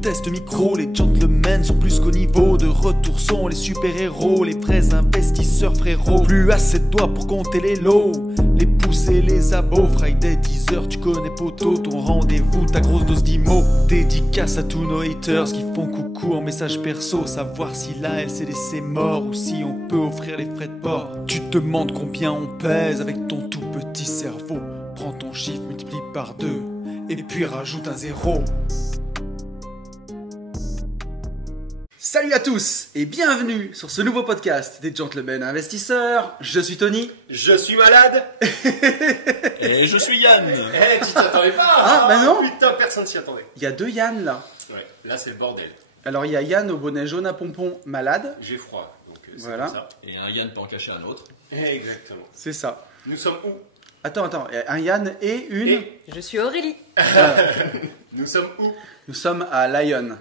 test micro, les gentlemen sont plus qu'au niveau. De retour sont les super-héros, les vrais investisseurs frérots. Plus assez de doigts pour compter les lots, les pouces et les abos. Friday 10h, tu connais poto, ton rendez-vous, ta grosse dose d'IMO. Dédicace à tous nos haters qui font coucou en message perso. Savoir si la LCD c'est mort ou si on peut offrir les frais de port. Tu te demandes combien on pèse avec ton tout petit cerveau. Prends ton chiffre, multiplie par 2 et puis rajoute un 0. Salut à tous et bienvenue sur ce nouveau podcast des Gentlemen Investisseurs. Je suis Tony. Je suis malade. Et je suis Yann. Eh, tu t'attendais pas? Ah, bah non. Putain, personne s'y attendait. Il y a deux Yann là. Ouais, là c'est le bordel. Alors il y a Yann au bonnet jaune à pompon malade. J'ai froid, donc c'est Voilà. comme ça. Et un Yann peut en cacher un autre. Exactement. C'est ça. Nous sommes où? Attends, un Yann et une... Et Je suis Aurélie. nous sommes où? Nous sommes à Lyon.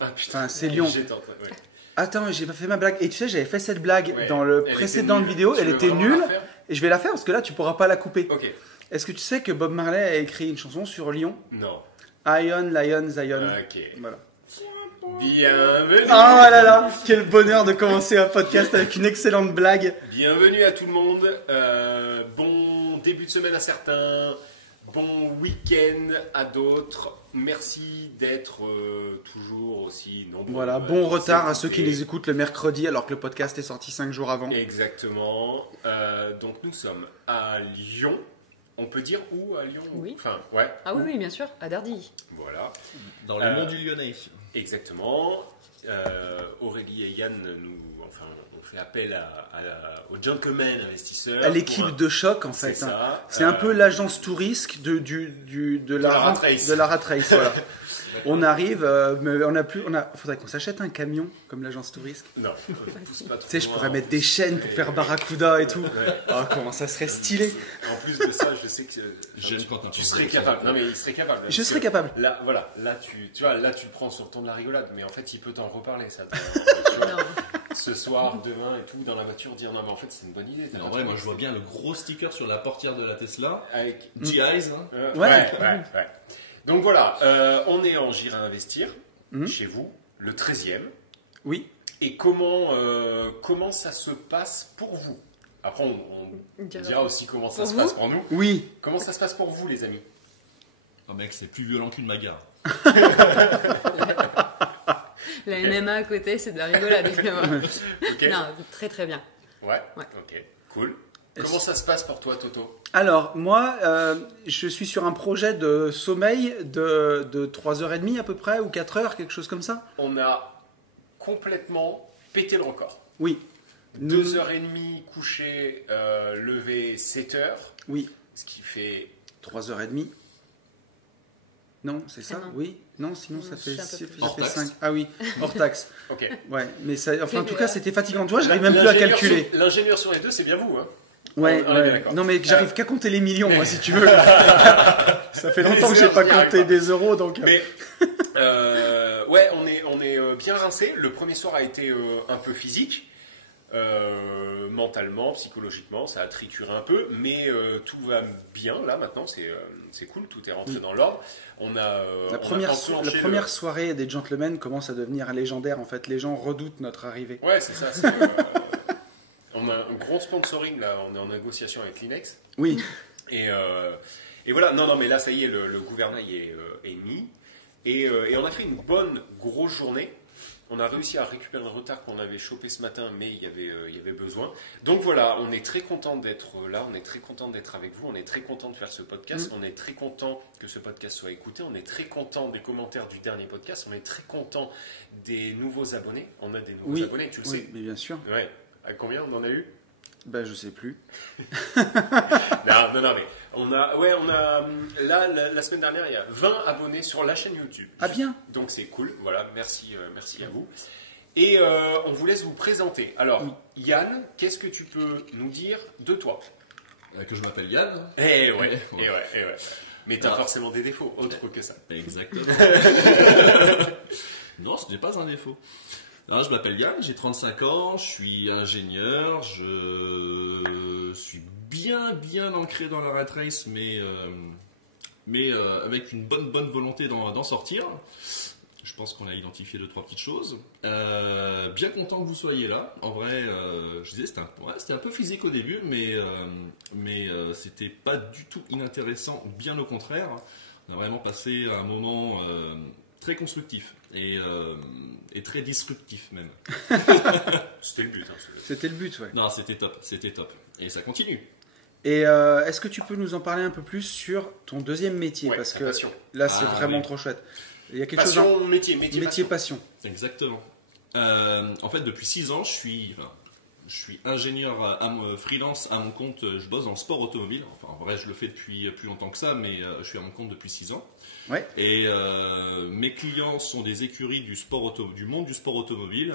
Ah putain, Enfin, c'est Lyon. J'étais en train- ouais. Attends, j'ai pas fait ma blague. Et tu sais, j'avais fait cette blague Ouais. dans le Elle précédente était nulle. vidéo. Tu Elle veux était vraiment nulle. la faire? Et je vais la faire parce que là, tu pourras pas la couper. Ok. Est-ce que tu sais que Bob Marley a écrit une chanson sur Lyon? Non. Ion, Lion, Zion. Ok. Voilà. Bienvenue. Oh là là, quel bonheur de commencer un podcast avec une excellente blague. Bienvenue à tout le monde. Bon début de semaine à certains. Bon week-end à d'autres. Merci d'être toujours aussi nombreux. Voilà, à bon nous retard à ceux qui écouter. les écoutent le mercredi alors que le podcast est sorti 5 jours avant. Exactement. Donc nous sommes à Lyon. On peut dire où à Lyon? Oui. Enfin, ouais. Ah oui, oui, bien sûr, à Dardy. Voilà. Dans le monde du Lyonnais. Exactement. Aurélie et Yann on fait appel aux gentlemen investisseurs. À l'équipe de choc en C'est fait. Hein. ça. C'est un peu l'agence touriste de la rat race. de la rat race. Voilà. On arrive, mais faudrait qu'on s'achète un camion comme l'agence touriste. Non, pousse pas trop. Tu sais, je loin, pourrais en mettre plus. des chaînes pour faire barracuda et tout. Ouais. Oh, comment ça serait stylé. En plus de ça, je sais que J'aime quand un tu peu serais de capable. ça. Non mais il serait capable. Je Parce serais que capable. Là, voilà, là tu vois, là tu le prends sur le ton de la rigolade, mais en fait il peut t'en reparler ça. Tu vois, Non. ce soir, demain et tout, dans la voiture, dire non mais en fait c'est une bonne idée. En vrai, moi je vois bien le gros sticker sur la portière de la Tesla. Avec GIs, hein. Ouais. ouais. Donc voilà, on est en J'irai investir Mhm. chez vous, le 13e. Oui. Et comment ça se passe pour vous? Après, on dira aussi comment ça Pour se vous passe pour nous. Oui. Comment ça se passe pour vous, les amis? Oh mec, c'est plus violent qu'une bagarre. La MMA à côté, c'est de la rigolade, évidemment. Ok. Non, très très bien. Ouais. Ouais. Ok. Cool. Comment ça se passe pour toi, Toto? Alors, moi, je suis sur un projet de sommeil de 3h30 à peu près, ou 4h, quelque chose comme ça. On a complètement pété le record. Oui. 2h30 couché, levé 7h, Oui. ce qui fait 3h30. Non, c'est ça? Ah non. Oui. Non, sinon ça Je fait, suis un peu plus. ça Hors fait taxe. 5. Ah oui, hors taxe. ok. Ouais, mais ça, enfin, en tout cas, c'était fatigant. Toi, j'arrive même plus à L'ingénieur calculer. sur- L'ingénieur sur les deux, c'est bien vous. Hein. Ouais, On est ouais. d'accord. Non, mais j'arrive qu'à compter les millions, moi, si tu veux. Ça fait longtemps que j'ai pas compté des euros, donc. Mais ouais, on est bien rincé. Le premier soir a été un peu physique, mentalement, psychologiquement, ça a trituré un peu, mais tout va bien là maintenant. C'est cool, tout est rentré dans l'ordre. On a La première soirée des gentlemen commence à devenir légendaire. En fait, les gens redoutent notre arrivée. Ouais, c'est ça. On a un gros sponsoring là. On est en négociation avec Kleenex. Oui. Et voilà, non, mais là, ça y est, le gouvernail est mis. Et on a fait une bonne grosse journée. On a réussi à récupérer le retard qu'on avait chopé ce matin, mais il y avait besoin. Donc voilà, on est très content d'être là, on est très content d'être avec vous, on est très content de faire ce podcast, on est très content que ce podcast soit écouté, on est très content des commentaires du dernier podcast, on est très content des nouveaux abonnés. On a des nouveaux abonnés, tu le oui, sais. mais bien sûr. Ouais. À combien on en a eu? Ben, je sais plus. Non, mais on a là la semaine dernière il y a 20 abonnés sur la chaîne YouTube. Ah bien. Donc c'est cool, voilà, merci à vous. Et on vous laisse vous présenter. Alors Yann, qu'est-ce que tu peux nous dire de toi? Que je m'appelle Yann. Eh ouais. Ouais. Mais t'as Ah. forcément des défauts autres que ça. Exactement. Non, ce n'est pas un défaut. Alors, je m'appelle Yann, j'ai 35 ans, je suis ingénieur, je suis bien ancré dans la rat race, mais avec une bonne volonté d'en sortir. Je pense qu'on a identifié 2-3 petites choses. Bien content que vous soyez là. En vrai, je disais, c'était un peu physique au début, mais c'était pas du tout inintéressant, bien au contraire. On a vraiment passé un moment très constructif et très disruptif même. C'était le but. Hein, C'était le but, ouais. Non, c'était top. Et ça continue. Et est-ce que tu peux nous en parler un peu plus sur ton deuxième métier? Ouais, parce la que passion. là, c'est vraiment oui. trop chouette. Il y a quelque Passion, chose métier, passion. Exactement. En fait, depuis 6 ans, je suis ingénieur freelance à mon compte. Je bosse dans le sport automobile. Enfin, en vrai, je le fais depuis plus longtemps que ça, mais je suis à mon compte depuis 6 ans. Ouais. Et mes clients sont des écuries du monde du sport automobile.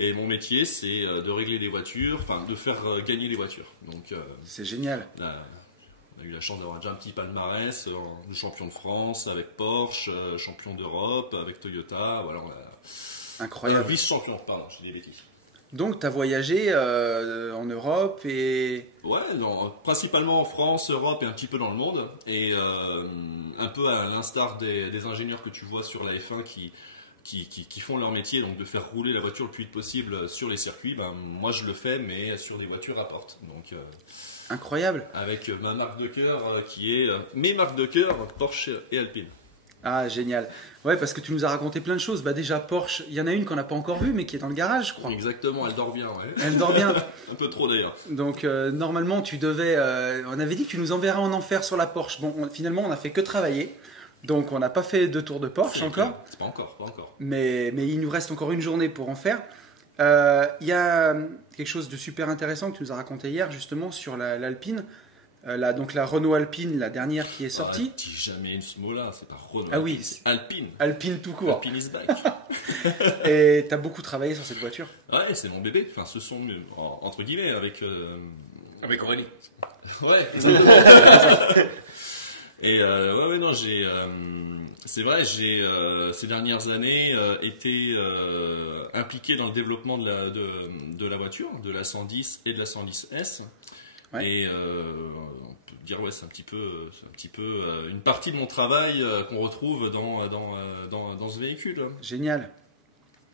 Et mon métier, c'est de régler les voitures, enfin de faire gagner les voitures. Donc, C'est génial. on a eu la chance d'avoir déjà un petit palmarès, champion de France avec Porsche, champion d'Europe avec Toyota, voilà, Incroyable. vice-champion, pardon, je dis des bêtises. Donc, tu as voyagé en Europe et... Ouais, principalement en France, Europe et un petit peu dans le monde. Et un peu à l'instar des ingénieurs que tu vois sur la F1 qui font leur métier, donc de faire rouler la voiture le plus vite possible sur les circuits, ben, moi je le fais, mais sur des voitures à porte. Donc, Incroyable. avec ma marque de cœur qui est mes marques de cœur, Porsche et Alpine. Ah, génial. Ouais, parce que tu nous as raconté plein de choses. Bah déjà, Porsche, il y en a une qu'on n'a pas encore vue, mais qui est dans le garage, je crois. Exactement, elle dort bien, ouais. Elle dort bien. Un peu trop d'ailleurs. Donc, normalement, tu devais... on avait dit que tu nous enverrais en enfer sur la Porsche. Bon, finalement, on n'a fait que travailler. Donc, on n'a pas fait de tour de Porsche encore. C'est pas encore. Mais il nous reste encore une journée pour en faire. Il y a quelque chose de super intéressant que tu nous as raconté hier, justement, sur l'Alpine. Donc la Renault Alpine, la dernière qui est sortie. Dis jamais ce mot-là, c'est pas Renault. Ah oui, Alpine, c'est Alpine. Alpine tout court. Alpine is back. Et tu as beaucoup travaillé sur cette voiture. Ouais, c'est mon bébé. Enfin, ce sont entre guillemets avec. Avec Aurélie. Ouais. Et ouais, non, c'est vrai, j'ai ces dernières années été impliqué dans le développement de la voiture, de la 110 et de la 110S. Ouais. Et on peut dire ouais, c'est un petit peu une partie de mon travail qu'on retrouve dans ce véhicule. Génial.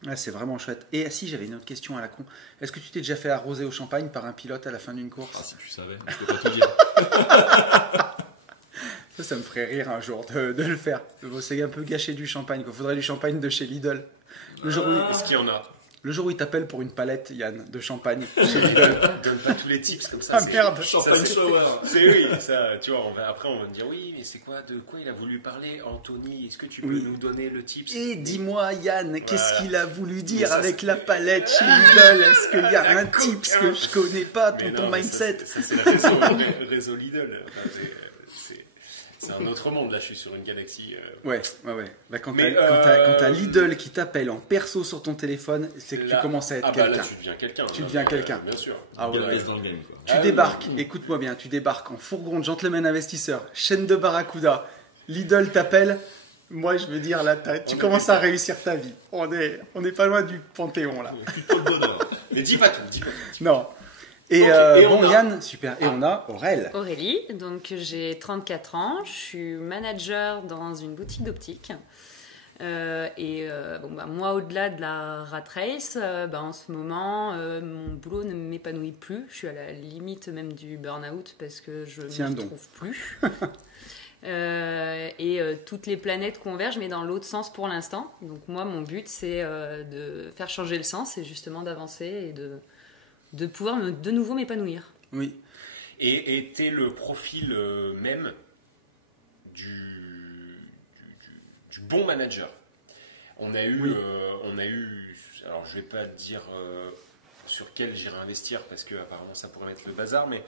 Ouais, c'est vraiment chouette. Et si j'avais une autre question à la con. Est-ce que tu t'es déjà fait arroser au champagne par un pilote à la fin d'une course? Ah, si tu savais, je peux pas te dire. Ça me ferait rire un jour de le faire. C'est un peu gâcher du champagne. Il faudrait du champagne de chez Lidl. Est-ce qu'il y en a? Le jour où il t'appelle pour une palette, Yann, de champagne chez Lidl. Donne pas tous les tips comme ça. Ah merde. Champagne shower. C'est oui, ça, tu vois, après on va me dire oui, mais c'est quoi, de quoi il a voulu parler, Anthony? Est-ce que tu peux Oui. nous donner le tips? Et dis-moi, Yann, qu'est-ce Voilà. qu'il a voulu dire Mais ça, avec c'est- la palette chez Lidl? Est-ce qu'il y a La un tips que coquin. je connais pas, Mais ton non, mais mindset? Ça, c'est le réseau Lidl. Enfin, c'est un autre monde, là, je suis sur une galaxie. Ouais. Bah, quand Mais, t'as Lidl qui t'appelle en perso sur ton téléphone, c'est que tu là- commences à être Ah bah quelqu'un. là, tu deviens quelqu'un. Tu deviens quelqu'un. Bien sûr. Ah ouais, Il ouais. reste dans le game, quoi. Tu Ah, débarques, oui. écoute-moi bien, tu débarques en fourgon de gentleman investisseur, chaîne de Barracuda, Lidl t'appelle. Moi, je veux dire, là, tu commences à réussir ta vie. On est pas loin du Panthéon, là. Plutôt le bonheur. Mais dis pas tout. Non. Et, Ok, et bon, on a- Yann, super. Et on a Aurel. Aurélie, donc j'ai 34 ans, je suis manager dans une boutique d'optique. Moi, au-delà de la rat race, en ce moment, mon boulot ne m'épanouit plus. Je suis à la limite même du burn-out parce que je Tiens ne donc. trouve plus. Toutes les planètes convergent, mais dans l'autre sens pour l'instant. Donc moi, mon but, c'est de faire changer le sens et justement d'avancer et de pouvoir de nouveau m'épanouir. Oui. Et t'es le profil même du bon manager. On a eu, Oui. Alors je vais pas te dire sur quel j'irai investir parce que apparemment ça pourrait mettre le bazar, mais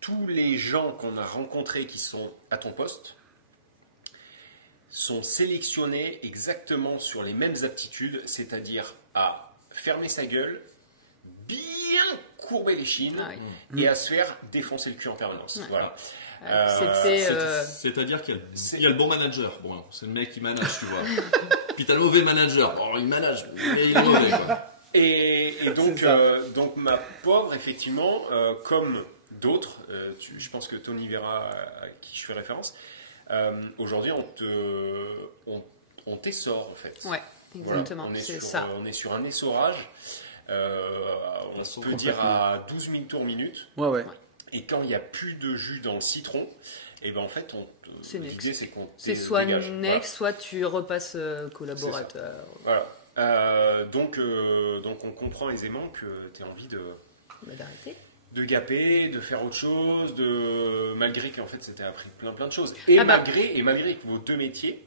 tous les gens qu'on a rencontrés qui sont à ton poste sont sélectionnés exactement sur les mêmes aptitudes, c'est-à-dire à fermer sa gueule, bien courber les chines Ah oui. et à se faire défoncer le cul en permanence. Ouais. Voilà. C'était C'est-à-dire qu'il y a le bon manager. Bon, c'est le mec qui manage, tu vois. Puis t'as le mauvais manager. Bon, il manage, mais il est mauvais, quoi. Et donc, C'est ça. donc ma pauvre, effectivement, comme d'autres, je pense que Tony verra à qui je fais référence, aujourd'hui on on t'essore en fait. Ouais, exactement, Voilà, c'est ça. on est sur un essorage, on Façon peut dire à 12 000 tours minute. Ouais. Et quand il n'y a plus de jus dans le citron, et ben en fait, C'est next. l'idée c'est qu'on C'est soit dégage. next, soit tu repasses collaborateur. Voilà. Donc on comprend aisément que tu as envie D'arrêter. de gaper, de faire autre chose, malgré qu'en fait c'était appris plein de choses. Et malgré que vos deux métiers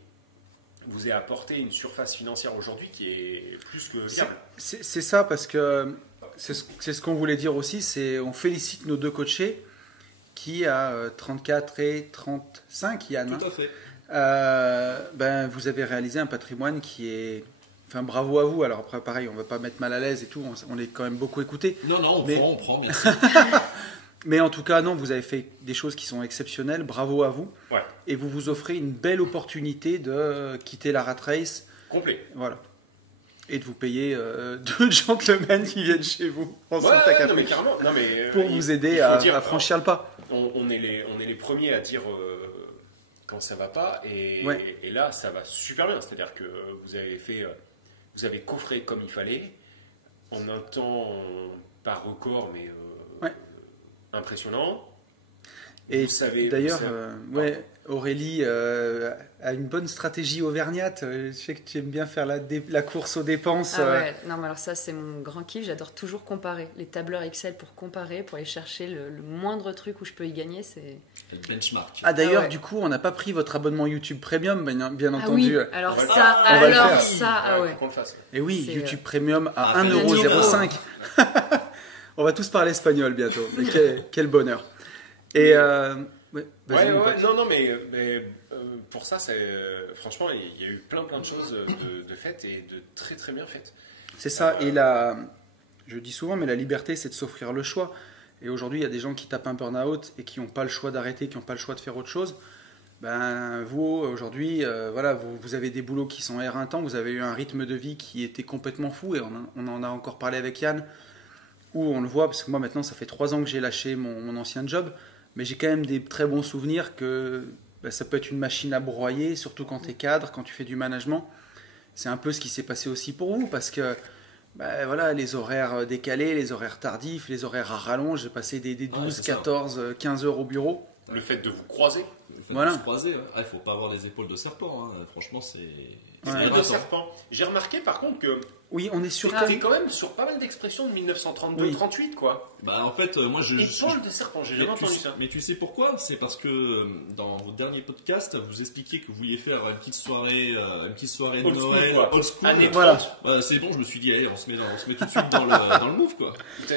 vous aient apporté une surface financière aujourd'hui qui est plus que viable. C'est ça, parce que c'est ce qu'on voulait dire aussi, c'est on félicite nos deux coachés qui a 34 et 35, Yann. Tout à fait. Vous avez réalisé un patrimoine qui est... Enfin, bravo à vous. Alors après, pareil, on va pas mettre mal à l'aise et tout, on est quand même beaucoup écouté. Non, on prend, merci. Mais en tout cas, non, vous avez fait des choses qui sont exceptionnelles, bravo à vous. Ouais. Et vous vous offrez une belle opportunité de quitter la rat race. Complet. Voilà. Et de vous payer deux gentlemen qui viennent chez vous en Santa Non Caprice mais carrément. Non, mais, pour vous aider à franchir le pas. On est les premiers à dire quand ça va pas et là ça va super bien. C'est-à-dire que vous avez coffré comme il fallait en un temps pas record mais impressionnant. Et Vous savez, d'ailleurs, pardon. Aurélie a une bonne stratégie auvergnate. Je sais que tu aimes bien faire la course aux dépenses. Ah ouais, non mais alors ça c'est mon grand kiff, j'adore toujours comparer. Les tableurs Excel pour comparer, pour aller chercher le moindre truc où je peux y gagner, c'est... Le benchmark. Ah d'ailleurs, Ah ouais. Du coup, on n'a pas pris votre abonnement YouTube Premium, bien Ah entendu. oui, alors On va le ça, faire. On va le alors faire. ça, ah Faut ouais. qu'on le fasse. Et oui, C'est, YouTube Premium à Ah, 1,05 €. On va tous parler espagnol bientôt. Mais quel bonheur. Et vas-y, mon pote. Non, mais pour ça, franchement, il y a eu plein de choses de faites et de très très bien faites. C'est ça. Et je dis souvent, mais la liberté, c'est de s'offrir le choix. Et aujourd'hui, il y a des gens qui tapent un burn-out et qui n'ont pas le choix d'arrêter, qui n'ont pas le choix de faire autre chose. Vous, aujourd'hui, vous avez des boulots qui sont éreintants, vous avez eu un rythme de vie qui était complètement fou, et on en a encore parlé avec Yann, où on le voit, parce que moi maintenant, ça fait 3 ans que j'ai lâché mon ancien job, mais j'ai quand même des très bons souvenirs que ça peut être une machine à broyer, surtout quand tu es cadre, quand tu fais du management. C'est un peu ce qui s'est passé aussi pour vous, parce que les horaires décalés, les horaires tardifs, les horaires à rallonge, j'ai passé des 12, c'est ça. 14, 15 heures au bureau. Le fait de vous croiser, Voilà. Se croiser, hein. Il faut pas avoir les épaules de serpent. Hein. Franchement, c'est Ouais. de serpent. J'ai remarqué par contre que Oui, on est sur... t'es quand même sur pas mal d'expressions de 1932-38 quoi. Bah en fait, moi Épaule de serpent, j'ai jamais entendu ça. Mais tu sais pourquoi? C'est parce que dans vos derniers podcasts, vous expliquiez que vous vouliez faire une petite soirée de Old school, Noël, quoi. old school. Année Voilà. 30. Ouais, c'est bon, je me suis dit, allez, on se met tout de suite dans le move, quoi. T'as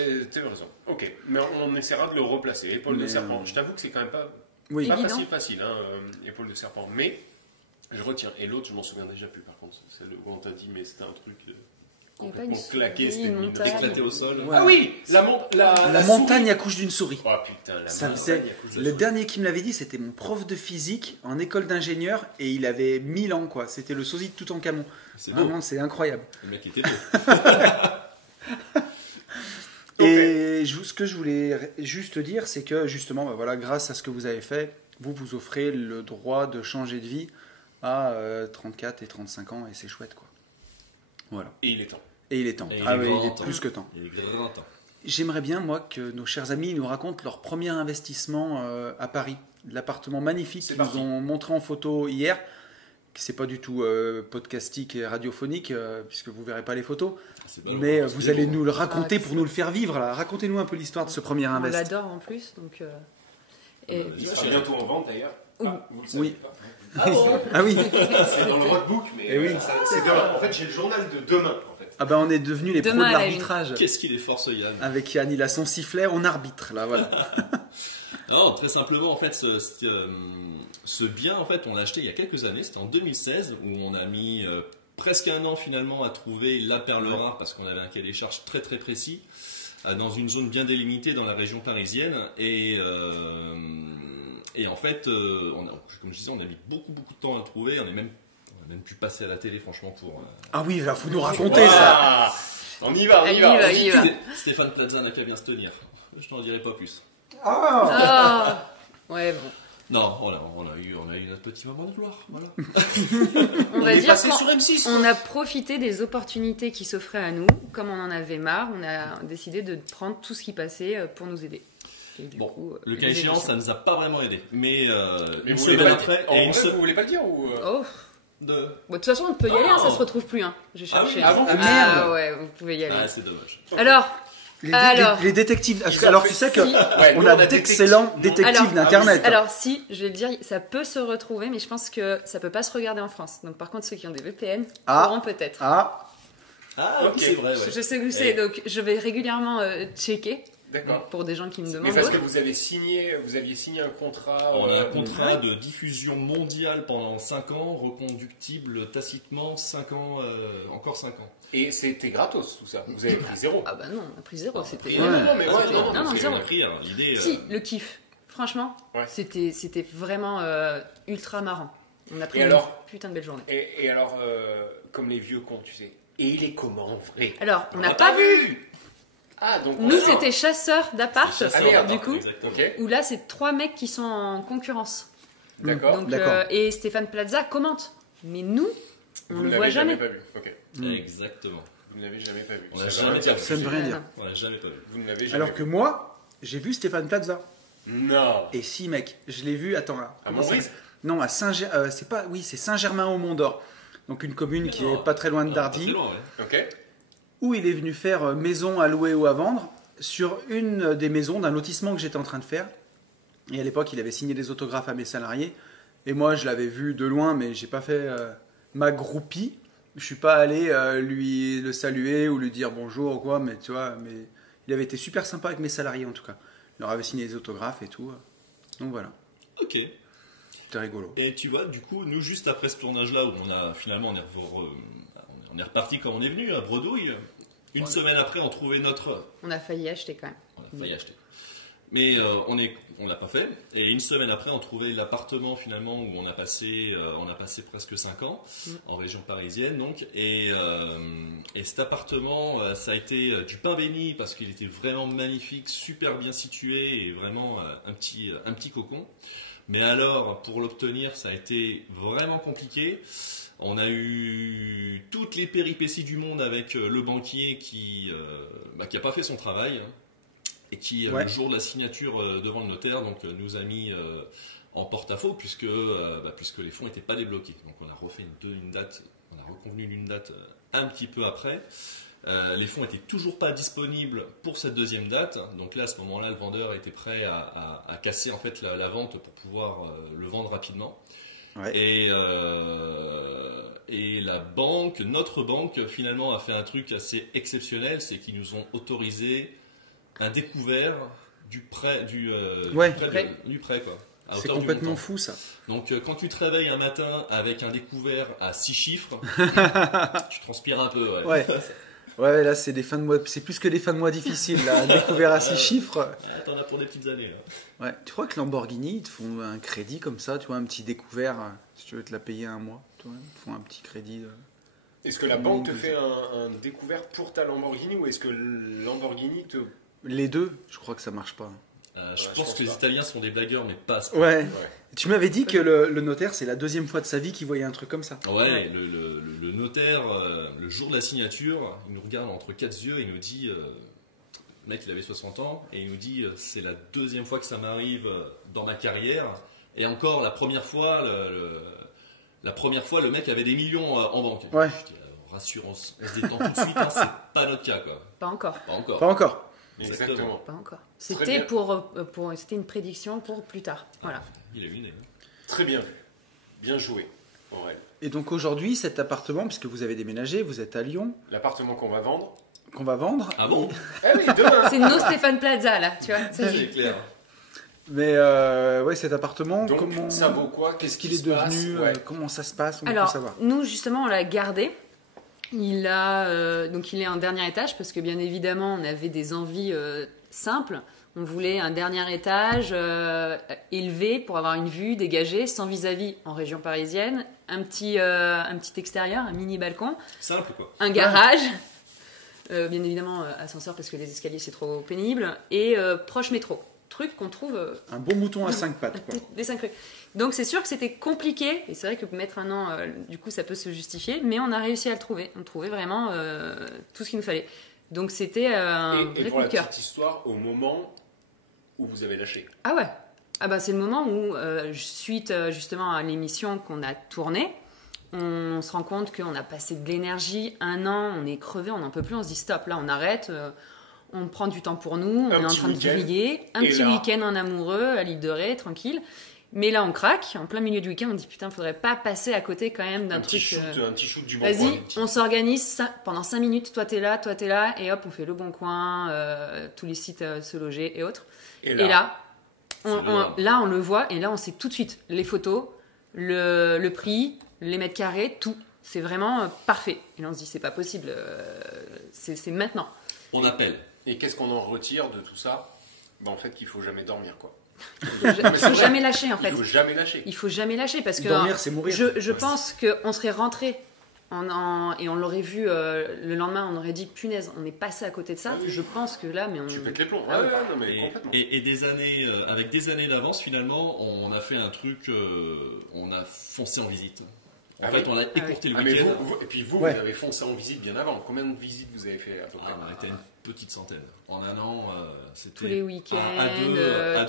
raison. Ok, mais on essaiera de le replacer. Épaule de Mais, serpent. Je t'avoue que c'est quand même pas Oui. pas Évident. facile, épaule de serpent. Mais je retiens. Et l'autre, je m'en souviens déjà plus par contre. C'est le où on t'a dit, mais c'était un truc complètement une claqué, souris, c'était une une montagne. Éclaté au sol. Ouais. Ah oui, la La montagne accouche d'une souris. Oh putain, la Ça montagne faisait... à coups de Le dernier qui me l'avait dit, c'était mon prof de physique en école d'ingénieur, et il avait 1000 ans, quoi. C'était le sosie de Toutankhamon. C'est beau. Vraiment, c'est incroyable. Le mec était beau. Et ce que je voulais juste dire, c'est que justement, grâce à ce que vous avez fait, vous offrez le droit de changer de vie à 34 et 35 ans, et c'est chouette, quoi. Voilà. Et il est temps. Et il est temps. Et il Ah est oui, grand il est temps. plus que temps. Il est grand temps. J'aimerais bien, moi, que nos chers amis nous racontent leur premier investissement à Paris. L'appartement magnifique C'est qu'ils parti. nous ont montré en photo hier. C'est pas du tout podcastique et radiophonique, puisque vous verrez pas les photos. C'est pas Mais le- vous allez nous le Ah, raconter pour nous le faire vivre, là. Racontez-nous un peu l'histoire de ce premier On invest. l'adore en plus, donc... et... Vas-y, Il sera chérie. bientôt en vente d'ailleurs. Ah, vous le savez Oui. pas. Ah oui. C'est dans le roadbook, mais Eh oui. c'est demain. En fait, j'ai le journal de demain. En fait. Ah ben on est devenus les pros Demain de à la une. l'arbitrage. Qu'est-ce qu'il est fort, ce Yann. Avec Yann, il a son sifflet, on arbitre, là, voilà. Non, très simplement, en fait, ce bien, en fait, on l'a acheté il y a quelques années. C'était en 2016, où on a mis presque un an finalement à trouver la perle rare, parce qu'on avait un cahier des charges très très précis, dans une zone bien délimitée dans la région parisienne. Et en fait, comme je disais, on a mis beaucoup de temps à trouver. On a même pu passer à la télé, franchement, pour... Ah oui, là, faut nous raconter ça. Ah, on y va, on y Il y va. va, il y va. Stéphane Plaza n'a qu'à bien se tenir. Je t'en dirai pas plus. Ah Ah ouais, bon. Non, on a eu notre petit moment de gloire. Voilà. On va est dire passé qu'on sur M6. on a profité des opportunités qui s'offraient à nous. Comme on en avait marre, on a décidé de prendre tout ce qui passait pour nous aider. Et du Bon, coup, le cas les échéant, émissions. ça nous a pas vraiment aidé. Mais Mais une vous voulez semaine pas après, en et une vrai, se- vous voulez pas le dire ou Oh. de... Bon, de toute façon, on peut y aller, hein, ça se retrouve plus. Hein. J'ai Ah oui, cherché. ah bon Ah, merde. ouais, vous pouvez y aller. Ah, c'est dommage. Alors, Les détectives. Ils ont Alors fait tu sais si. que Ouais, nous, on a on a d'excellents détectives. détectives d'Internet. alors si, je vais le dire, ça peut se retrouver, mais je pense que ça peut pas se regarder en France. Donc par contre, ceux qui ont des VPN pourront peut-être. Ah, Ah, Ok. oui, c'est vrai, ouais. Je sais où c'est, Et- donc je vais régulièrement checker D'accord. pour des gens qui me Mais demandent. parce que vous aviez signé un contrat. On a un contrat de diffusion mondiale pendant 5 ans, reconductible tacitement 5 ans, encore 5 ans. Et c'était gratos tout ça. Vous avez pris zéro. Ah bah non, on a pris zéro, c'était... Et non, non, mais ouais, Ah, non, non, parce que- zéro. On a pris, alors, l'idée... Si, le kiff. Franchement, Ouais. c'était vraiment ultra marrant. On a pris Et une alors putain de belle journée. Et alors, comme les vieux cons, tu sais. Et il est comment en vrai Alors, on n'a Ah, pas t'as vu. Ah, donc. Nous, c'était chasseurs d'appart, Chasseur Ah, merde. du coup. Exactement. Ok, Où là, c'est 3 mecs qui sont en concurrence. d'accord. Donc, D'accord. et Stéphane Plaza commente. Mais nous, on Vous ne le ne voit l'avez jamais jamais. pas vu. Ok. Exactement. Vous ne l'avez jamais pas vu. On l'a Ça jamais veut dire vu. ça ne veut rien Ah, dire. non. On l'a jamais pas vu. Vous ne l'avez jamais Alors vu. que moi, j'ai vu Stéphane Plaza. Non. Et si mec, je l'ai vu. Attends là. À Comment ça Montbrise s'appelle Non, à c'est pas. Oui, c'est Saint-Germain-au-Mont-d'Or. Donc une commune qui est Non. pas très loin de Ah, pas très Dardy, loin, ouais. Ok. où il est venu faire maison à louer ou à vendre sur une des maisons d'un lotissement que j'étais en train de faire. Et à l'époque, il avait signé des autographes à mes salariés. Et moi, je l'avais vu de loin, mais j'ai pas fait ma groupie. Je suis pas allé lui le saluer ou lui dire bonjour ou quoi, mais tu vois, mais il avait été super sympa avec mes salariés en tout cas. Il leur avait signé des autographes et tout. Donc voilà, Ok. c'était rigolo. Et tu vois, du coup, nous, juste après ce tournage-là, où on a finalement, on est reparti comme on est venu, à Bredouille. Une semaine après, on trouvait notre... On a failli acheter quand même. On a failli acheter. Mais on l'a pas fait. Et une semaine après, on trouvait l'appartement finalement où on a passé presque 5 ans en région parisienne. Donc, et cet appartement, ça a été du pain béni parce qu'il était vraiment magnifique, super bien situé et vraiment un petit cocon. Mais alors, pour l'obtenir, ça a été vraiment compliqué. On a eu toutes les péripéties du monde avec le banquier qui a pas fait son travail. Et qui, Ouais. le jour de la signature devant le notaire, donc, nous a mis en porte-à-faux puisque les fonds n'étaient pas débloqués. Donc on a refait une date, on a reconvenu une date un petit peu après. Les fonds n'étaient toujours pas disponibles pour cette deuxième date. Donc là, à ce moment-là, le vendeur était prêt à casser en fait la vente pour pouvoir le vendre rapidement. Ouais. Et notre banque, finalement, a fait un truc assez exceptionnel, c'est qu'ils nous ont autorisé un découvert du prêt, Ouais. du prêt quoi. À C'est hauteur du complètement montant. fou ça. Donc quand tu te réveilles un matin avec un découvert à 6 chiffres, tu transpires un peu. Ouais. Ouais, là c'est des fins de mois, c'est plus que des fins de mois difficiles. Là. Un découvert à 6 chiffres. Ah, t'en as pour des petites années. Là. Ouais. Tu crois que Lamborghini, ils te font un crédit comme ça, tu vois, un petit découvert, si tu veux te la payer un mois, tu vois, ils te font un petit crédit. Est-ce que la banque te fait un découvert pour ta Lamborghini ou est-ce que Lamborghini te. Les deux, je crois que ça marche pas. Je je pense pense que les pas. Italiens sont des blagueurs, mais pas. à ce Ouais. Ouais. Tu m'avais dit que le notaire, c'est la deuxième fois de sa vie qu'il voyait un truc comme ça. Ouais, le notaire, le jour de la signature, il nous regarde entre quatre yeux et il nous dit, le mec il avait 60 ans, et il nous dit c'est la deuxième fois que ça m'arrive dans ma carrière, et encore la première fois, le mec avait des millions en banque. Ouais. Je dis, rassure, on se détend tout de suite, hein, c'est pas notre cas quoi. Pas encore. Pas encore. Pas encore. Exactement. Pas encore. Très C'était bien. c'était une prédiction pour plus tard. Voilà. Il a eu une idée. Très bien. Bien joué, Aurel. Et donc aujourd'hui, cet appartement, puisque vous avez déménagé, vous êtes à Lyon, L'appartement qu'on va vendre. qu'on va vendre. Ah bon? Eh oui, demain. C'est nos Stéphane Plaza là, tu vois. Ça, C'est clair. Mais ouais, cet appartement, Donc, comment ça vaut quoi? Qu'est-ce Qu'est-ce qu'il qui est se passe devenu Ouais. Comment ça se passe On veut Alors, tout savoir. nous justement, on l'a gardé. Il est en dernier étage parce que bien évidemment, on avait des envies simples. On voulait un dernier étage élevé pour avoir une vue dégagée, sans vis-à-vis en région parisienne, un petit extérieur, un mini balcon, Simple quoi. un garage, bien évidemment ascenseur parce que les escaliers c'est trop pénible, et proche métro. trucs qu'on trouve Un bon mouton à 5 pattes, quoi. des 5 rues. Donc c'est sûr que c'était compliqué, et c'est vrai que mettre un an, du coup ça peut se justifier, mais on a réussi à le trouver. On trouvait vraiment tout ce qu'il nous fallait. Donc c'était un Et vrai pour coup la de cœur. petite histoire, au moment où vous avez lâché. Ah ouais. Ah bah c'est le moment où, suite justement à l'émission qu'on a tournée, on se rend compte qu'on a passé de l'énergie, un an, on est crevé, on n'en peut plus, on se dit stop, là on arrête, on prend du temps pour nous, on est en petit train de week-end. griller, un Et petit là- week-end en amoureux, à l'île de Ré, tranquille. Mais là on craque, en plein milieu du week-end, on dit putain, faudrait pas passer à côté quand même d'un Un petit truc. shoot, un petit shoot du bon Vas-y, coin. on s'organise pendant 5 minutes, toi t'es là, et hop, on fait le bon coin, tous les sites se loger et autres. Et Et là, C'est le drame. là, on le voit, et là, on sait tout de suite les photos, le prix, les mètres carrés, tout. C'est vraiment parfait. Et là, on se dit, c'est pas possible, c'est maintenant. On appelle. Et qu'est-ce qu'on en retire de tout ça? Bah, en fait, qu'il faut jamais dormir, quoi. Il faut jamais lâcher, en fait. Il faut jamais lâcher. Il faut jamais lâcher, parce que Dormir, c'est mourir. je pense qu'on serait rentré et on l'aurait vu le lendemain, on aurait dit, punaise, on est passé à côté de ça. Ah oui. Je pense que là, mais on... Tu pètes les plombs. Ah Ouais, ouais. ouais, non, mais Et, complètement. et des années, avec des années d'avance, finalement, on a fait un truc, on a foncé en visite. En Ah fait, oui. on a écourté Ah, le mais week-end. et puis vous, Ouais. vous avez foncé en visite bien avant. Combien de visites vous avez fait à peu près? Ah, on était une petite centaine. En un an, c'était tous les week-ends, à toutes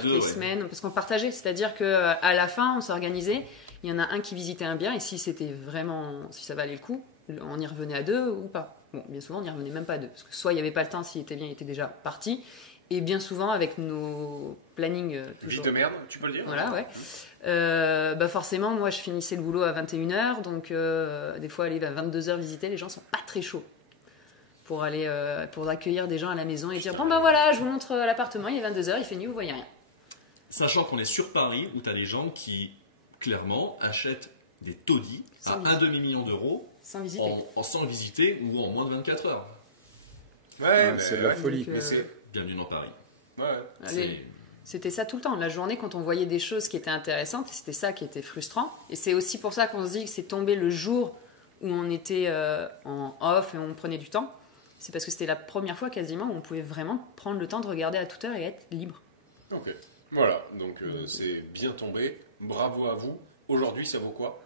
deux, les ouais. semaines, parce qu'on partageait, c'est-à-dire qu'à la fin, on s'organisait, il y en a un qui visitait un bien, et si c'était vraiment, si ça valait le coup, on y revenait à deux ou pas. Bon, bien souvent, on n'y revenait même pas à deux, parce que soit il n'y avait pas le temps, s'il était bien, il était déjà parti, et bien souvent, avec nos plannings Vie toujours... de merde, tu peux le dire? Voilà, ouais. Bah forcément, moi, je finissais le boulot à 21h, donc des fois, aller à 22h visiter, les gens sont pas très chauds pour aller pour accueillir des gens à la maison et dire bon ben voilà, je vous montre l'appartement, il est 22h, il fait nuit, vous voyez rien. Sachant qu'on est sur Paris, où tu as des gens qui, clairement, achètent des taudis à Sans un demi-million d'euros Sans visiter. sans visiter ou en moins de 24 heures. Ouais, mais c'est de la ouais. folie. Donc, Mais c'est. Bienvenue dans Paris. Ouais. Allez, c'était ça tout le temps. La journée, quand on voyait des choses qui étaient intéressantes, c'était ça qui était frustrant. Et c'est aussi pour ça qu'on se dit que c'est tombé le jour où on était en off et on prenait du temps. C'est parce que c'était la première fois quasiment où on pouvait vraiment prendre le temps de regarder à toute heure et être libre. Ok. Voilà, donc c'est bien tombé. Bravo à vous. Aujourd'hui, ça vaut quoi?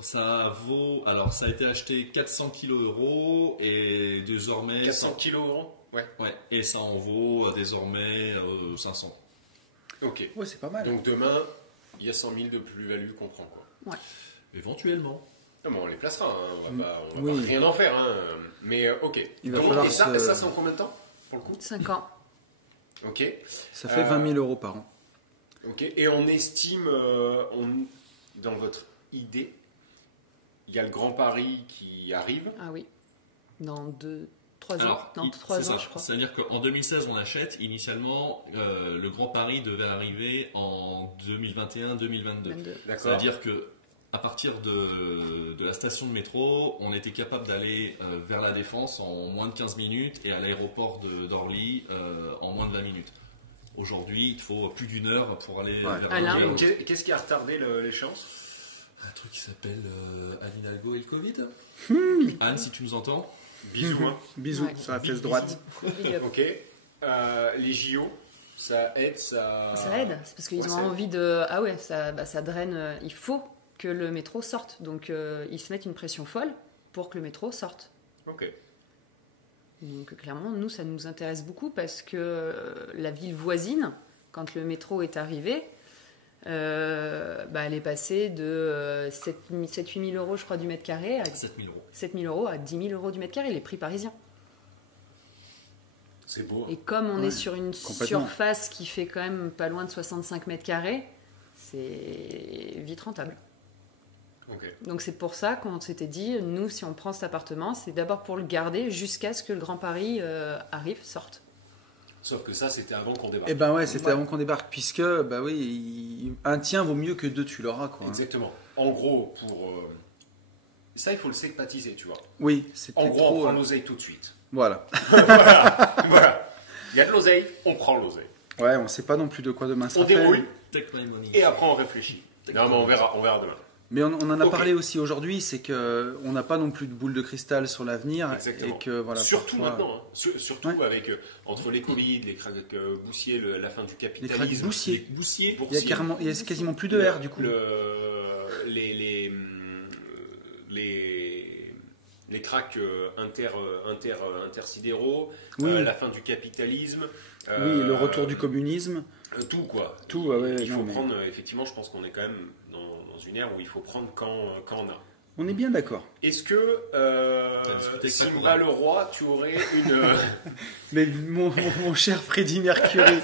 Ça vaut. Alors, ça a été acheté 400 kg et désormais. 400 kilos euros? Ouais. Ouais, et ça en vaut désormais 500. Ok. Ouais, c'est pas mal. Donc demain, il y a 100 000 de plus-value qu'on prend, quoi. Éventuellement. Non, mais on les placera, hein. On va Oui. pas rien en faire, hein. Mais ok. Il va Donc, falloir et ça, se- ça c'est en combien de temps, pour le coup? 5 ans. Ok. Ça fait 20 000 euros par an. Ok. Et on estime, dans votre idée, il y a le Grand Paris qui arrive. Ah oui. Dans 3 ans. Alors, Non, c'est 3 ça. ans, je crois. C'est-à-dire qu'en 2016, on achète. Initialement, le Grand Paris devait arriver en 2021-2022. 22. D'accord. C'est-à-dire que à partir de la station de métro, on était capable d'aller vers la Défense en moins de 15 minutes et à l'aéroport d'Orly en moins de 20 minutes. Aujourd'hui, il te faut plus d'une heure pour aller vers Alain, Orly. Qu'est-ce qui a retardé l'échéance? Un truc qui s'appelle Anne Hidalgo et le Covid. Anne, si tu nous entends. Bisous, hein. Bisous Ouais. sur la fesse droite. Big up. Ok. Les JO, ça aide, ça. Ça aide, c'est parce qu'ils Ouais, ont ça aide. envie de... Ah ouais, ça draine. Il faut que le métro sorte. Donc ils se mettent une pression folle pour que le métro sorte. Ok. Donc clairement, nous, ça nous intéresse beaucoup parce que la ville voisine, quand le métro est arrivé, elle est passée de 7-8 000 euros, je crois, du mètre carré à 7 000 euros. 7 000 euros à 10 000 euros du mètre carré, les prix parisiens. C'est beau. Et comme on Ouais, est sur une complètement. surface qui fait quand même pas loin de 65 mètres carrés, c'est vite rentable. Ok. Donc c'est pour ça qu'on s'était dit, nous, si on prend cet appartement, c'est d'abord pour le garder jusqu'à ce que le Grand Paris arrive, sorte. Sauf que ça, c'était avant qu'on débarque. Eh ben ouais, c'était Ouais. avant qu'on débarque, puisque, bah oui, un tien vaut mieux que deux, tu l'auras, quoi. Exactement. En gros, pour. Ça, il faut le sympathiser, tu vois. Oui, c'était En gros, on trop... prend l'oseille tout de suite. Voilà. Voilà. Il y a de l'oseille, on prend l'oseille. Ouais, on sait pas non plus de quoi demain On sera fait. débrouille Take my money. et après on réfléchit. Non, mais on verra demain. Mais on en a Ok. parlé aussi aujourd'hui, c'est que on n'a pas non plus de boule de cristal sur l'avenir. Exactement. Et que, voilà, Surtout parfois- maintenant, hein. Surtout Ouais. avec entre les Covid, les cracks boussiers, la fin du Les cracks capitalisme. boussiers. Boussier. Il y a quasiment plus de R du coup. Les cracks intersidéraux, Oui. la fin du capitalisme. Oui, le retour du communisme. Tout quoi. Tout, ouais, Il faut non, mais- prendre, effectivement, je pense qu'on est quand même dans une ère où il faut prendre quand on a. On est bien d'accord. Est-ce que discuté avec Simba Sakura. le roi, tu aurais une. Mais mon cher Freddie Mercury,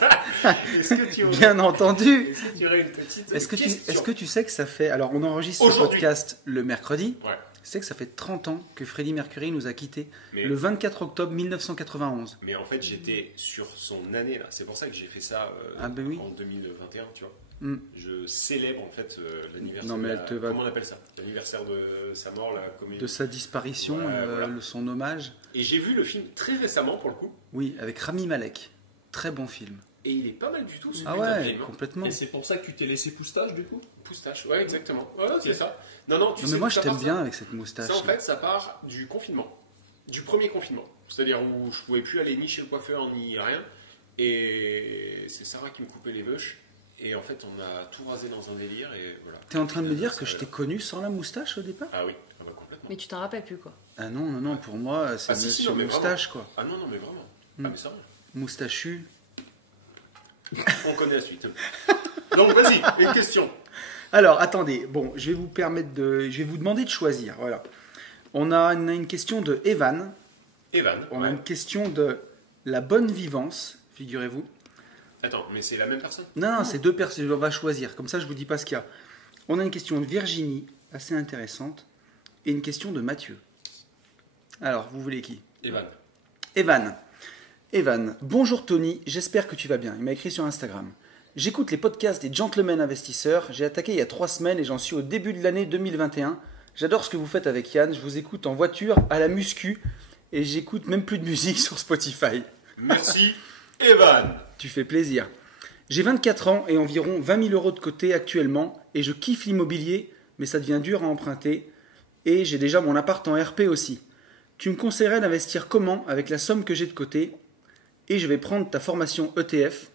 Est-ce que tu aurais, bien entendu. est-ce que tu aurais une petite Est-ce que question tu sais que ça fait... Alors, on enregistre ce Aujourd'hui. podcast le mercredi. Ouais. Tu sais que ça fait 30 ans que Freddie Mercury nous a quittés. Mais- Le 24 octobre 1991. Mais en fait, j'étais sur son année là. C'est pour ça que j'ai fait ça Ah ben oui. en 2021, tu vois. Mm. Je célèbre en fait l'anniversaire. Non, mais de elle te va- Comment on appelle ça? L'anniversaire de sa mort, la commune. De sa disparition, Ouais, voilà. son hommage. Et j'ai vu le film très récemment pour le coup. Oui, avec Rami Malek. Très bon film. Et il est pas mal du tout ce Ah putain de ouais, film. Hein. complètement. Et c'est pour ça que tu t'es laissé poustache du coup? Poustache, ouais, exactement. Ouais, c'est ça. Non, tu Non, sais mais moi, d'où je ça t'aime part, bien ça avec cette moustache. Ça, en fait, ça part du confinement. Du premier confinement. C'est-à-dire où je pouvais plus aller ni chez le coiffeur ni rien. Et c'est Sarah qui me coupait les bûches. Et en fait, on a tout rasé dans un délire. Et voilà. T'es en train de me dire que Ça, je t'ai connu sans la moustache au départ? Ah oui, ah bah, complètement. Mais tu t'en rappelles plus, quoi. Ah non, pour moi, c'est Ah, si, monsieur non, mais moustache, quoi. Ah non, mais vraiment. Mm. Ah, mais ça va. Moustachu. On connaît la suite. Donc, vas-y, une question. Alors, attendez. Bon, je vais vous demander de choisir. Voilà. On a une question de Evan. Evan. On a ouais. une question de La Bonne Vivance, figurez-vous. Attends, mais c'est la même personne? Non, c'est deux personnes, on va choisir. Comme ça, je vous dis pas ce qu'il y a. On a une question de Virginie, assez intéressante, et une question de Mathieu. Alors, vous voulez qui? Evan. Evan, bonjour Tony, j'espère que tu vas bien. Il m'a écrit sur Instagram. J'écoute les podcasts des Gentlemen Investisseurs. J'ai attaqué il y a 3 semaines et j'en suis au début de l'année 2021. J'adore ce que vous faites avec Yann. Je vous écoute en voiture, à la muscu, et j'écoute même plus de musique sur Spotify. Merci, Evan. Tu fais plaisir. J'ai 24 ans et environ 20 000 euros de côté actuellement et je kiffe l'immobilier, mais ça devient dur à emprunter et j'ai déjà mon appart en RP aussi. Tu me conseillerais d'investir comment avec la somme que j'ai de côté? Et je vais prendre ta formation ETF,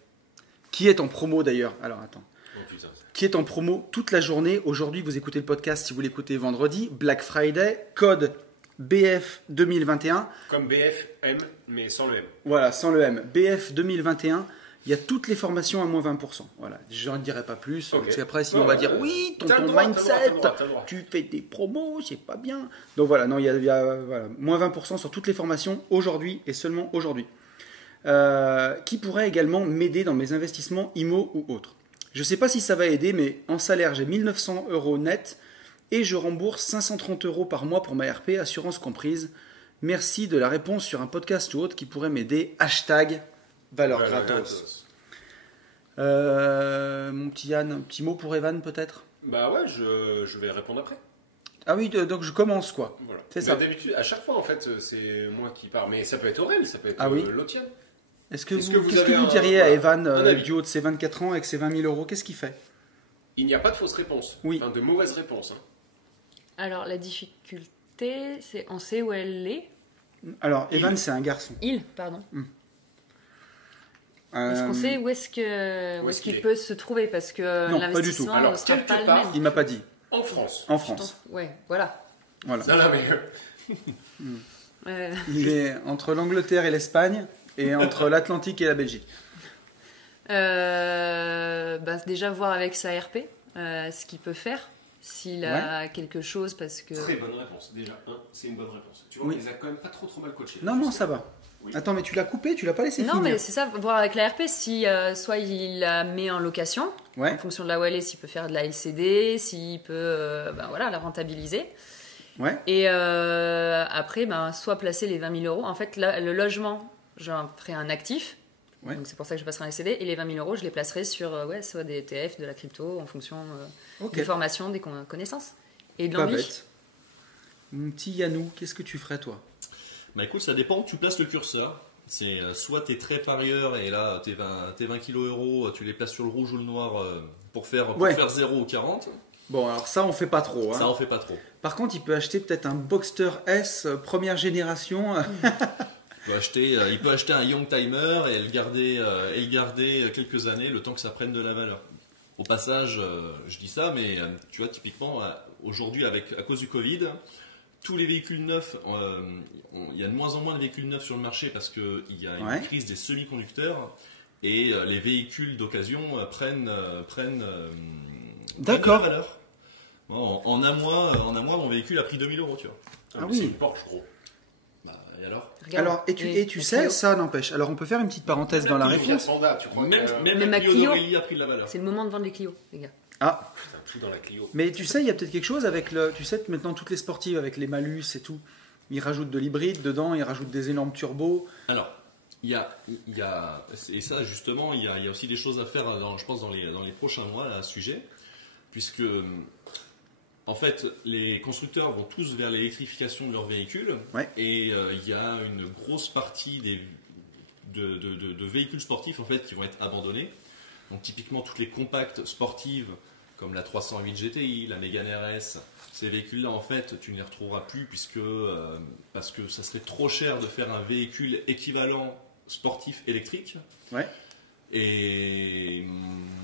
qui est en promo d'ailleurs. Alors attends. Oh putain. Qui est en promo toute la journée. Aujourd'hui, vous écoutez le podcast si vous l'écoutez vendredi. Black Friday, code BF 2021. Comme BFM, mais sans le M. Voilà, sans le M. BF 2021, il y a toutes les formations à moins 20%. Voilà, je n'en dirai pas plus. Ok. Parce qu'après, sinon, on Ouais, va dire ouais. oui, ton T'as le droit, mindset, t'as le droit. tu fais des promos, c'est pas bien. Donc voilà, non, il y a, voilà, moins 20% sur toutes les formations aujourd'hui et seulement aujourd'hui. Qui pourrait également m'aider dans mes investissements IMO ou autres. Je ne sais pas si ça va aider, mais en salaire, j'ai 1 900 euros net et je rembourse 530 euros par mois pour ma RP, assurance comprise. Merci de la réponse sur un podcast ou autre qui pourrait m'aider. Hashtag valeur gratos. Mon petit Yann, un petit mot pour Evan peut-être? Bah ouais, je vais répondre après. Ah oui, donc je commence quoi. Voilà. C'est Bah, ça. d'habitude, à chaque fois en fait, c'est moi qui pars. Mais ça peut être Aurel, ça peut être Ah oui. Lotian. Est-ce que Est-ce que vous qu'est-ce que avez vous un- diriez à voilà, Evan un avis du haut de ses 24 ans avec ses 20 000 euros? Qu'est-ce qu'il fait? Il n'y a pas de fausse réponse. Oui. Enfin, de mauvaise réponse. Hein. Alors, la difficulté, c'est on sait où elle est. Alors, Evan, Il. c'est un garçon. Il, pardon. Euh, Est-ce qu'on sait où est-ce est-ce qu'il qu'il est peut se trouver? Parce que Non, pas du tout. l'investissement Alors, ne sera quelque pas le part, même. Il m'a pas dit. En France. En France. Ouais, voilà. Voilà. Non, non, mais Il est entre l'Angleterre et l'Espagne et entre l'Atlantique et la Belgique. Bah, déjà voir avec sa RP ce qu'il peut faire. S'il a quelque chose, parce que... très bonne réponse. Déjà, c'est une bonne réponse. Tu vois, Oui. il les a quand même pas trop mal coachés. Non, ça va. Oui. Attends, mais tu l'as coupé, tu l'as pas laissé Non, finir. mais c'est ça, voir avec la RP, si soit il la met en location, Ouais. en fonction de là où elle est, s'il peut faire de la LCD, s'il peut voilà, la rentabiliser. Ouais. Et après, soit placer les 20 000 euros. En fait, le logement, j'en ferai un actif. Ouais. Donc c'est pour ça que je passerai un LCD. Et les 20 000 euros, je les placerai sur soit des ETF, de la crypto, en fonction Ok. des formations, des connaissances. Et de Pas l'envie. bête. Mon petit Yannou, qu'est-ce que tu ferais toi? Bah écoute, ça dépend où tu places le curseur. C'est soit t'es très parieur et là tes 20 kilos euros, tu les places sur le rouge ou le noir pour faire 0 ou 40. Bon, alors ça, on fait pas trop. Hein. Ça, on fait pas trop. Par contre, il peut acheter peut-être un Boxster S première génération. Il peut acheter un Youngtimer et le garder quelques années, le temps que ça prenne de la valeur. Au passage, je dis ça, mais tu vois, typiquement, aujourd'hui, à cause du Covid, tous les véhicules neufs, il y a de moins en moins de véhicules neufs sur le marché parce qu'il y a une crise des semi-conducteurs et les véhicules d'occasion prennent de la valeur. Bon, en un mois, mon véhicule a pris 2000 €, tu vois. Ah oui. C'est une Porsche, gros. Et alors Regarde, Alors, et tu sais, ça n'empêche. Alors, on peut faire une petite parenthèse dans la Même réponse. Panda, tu crois Même Même la la Clio Clio. d'Aurélie a pris de la valeur. c'est le moment de vendre les Clio, les gars. Ah, Putain, tout dans la Clio. mais tu sais, il y a peut-être quelque chose avec le. Tu sais, maintenant, toutes les sportives, avec les malus et tout, ils rajoutent de l'hybride dedans, ils rajoutent des énormes turbos. Alors, il y a, et ça justement, il y a aussi des choses à faire, je pense, dans les prochains mois à ce sujet, puisque en fait, les constructeurs vont tous vers l'électrification de leurs véhicules, et il y a une grosse partie de véhicules sportifs en fait qui vont être abandonnés. Donc typiquement toutes les compacts sportives comme la 308 GTI, la Mégane RS, ces véhicules-là en fait tu ne les retrouveras plus parce que ça serait trop cher de faire un véhicule équivalent sportif électrique. Ouais. Et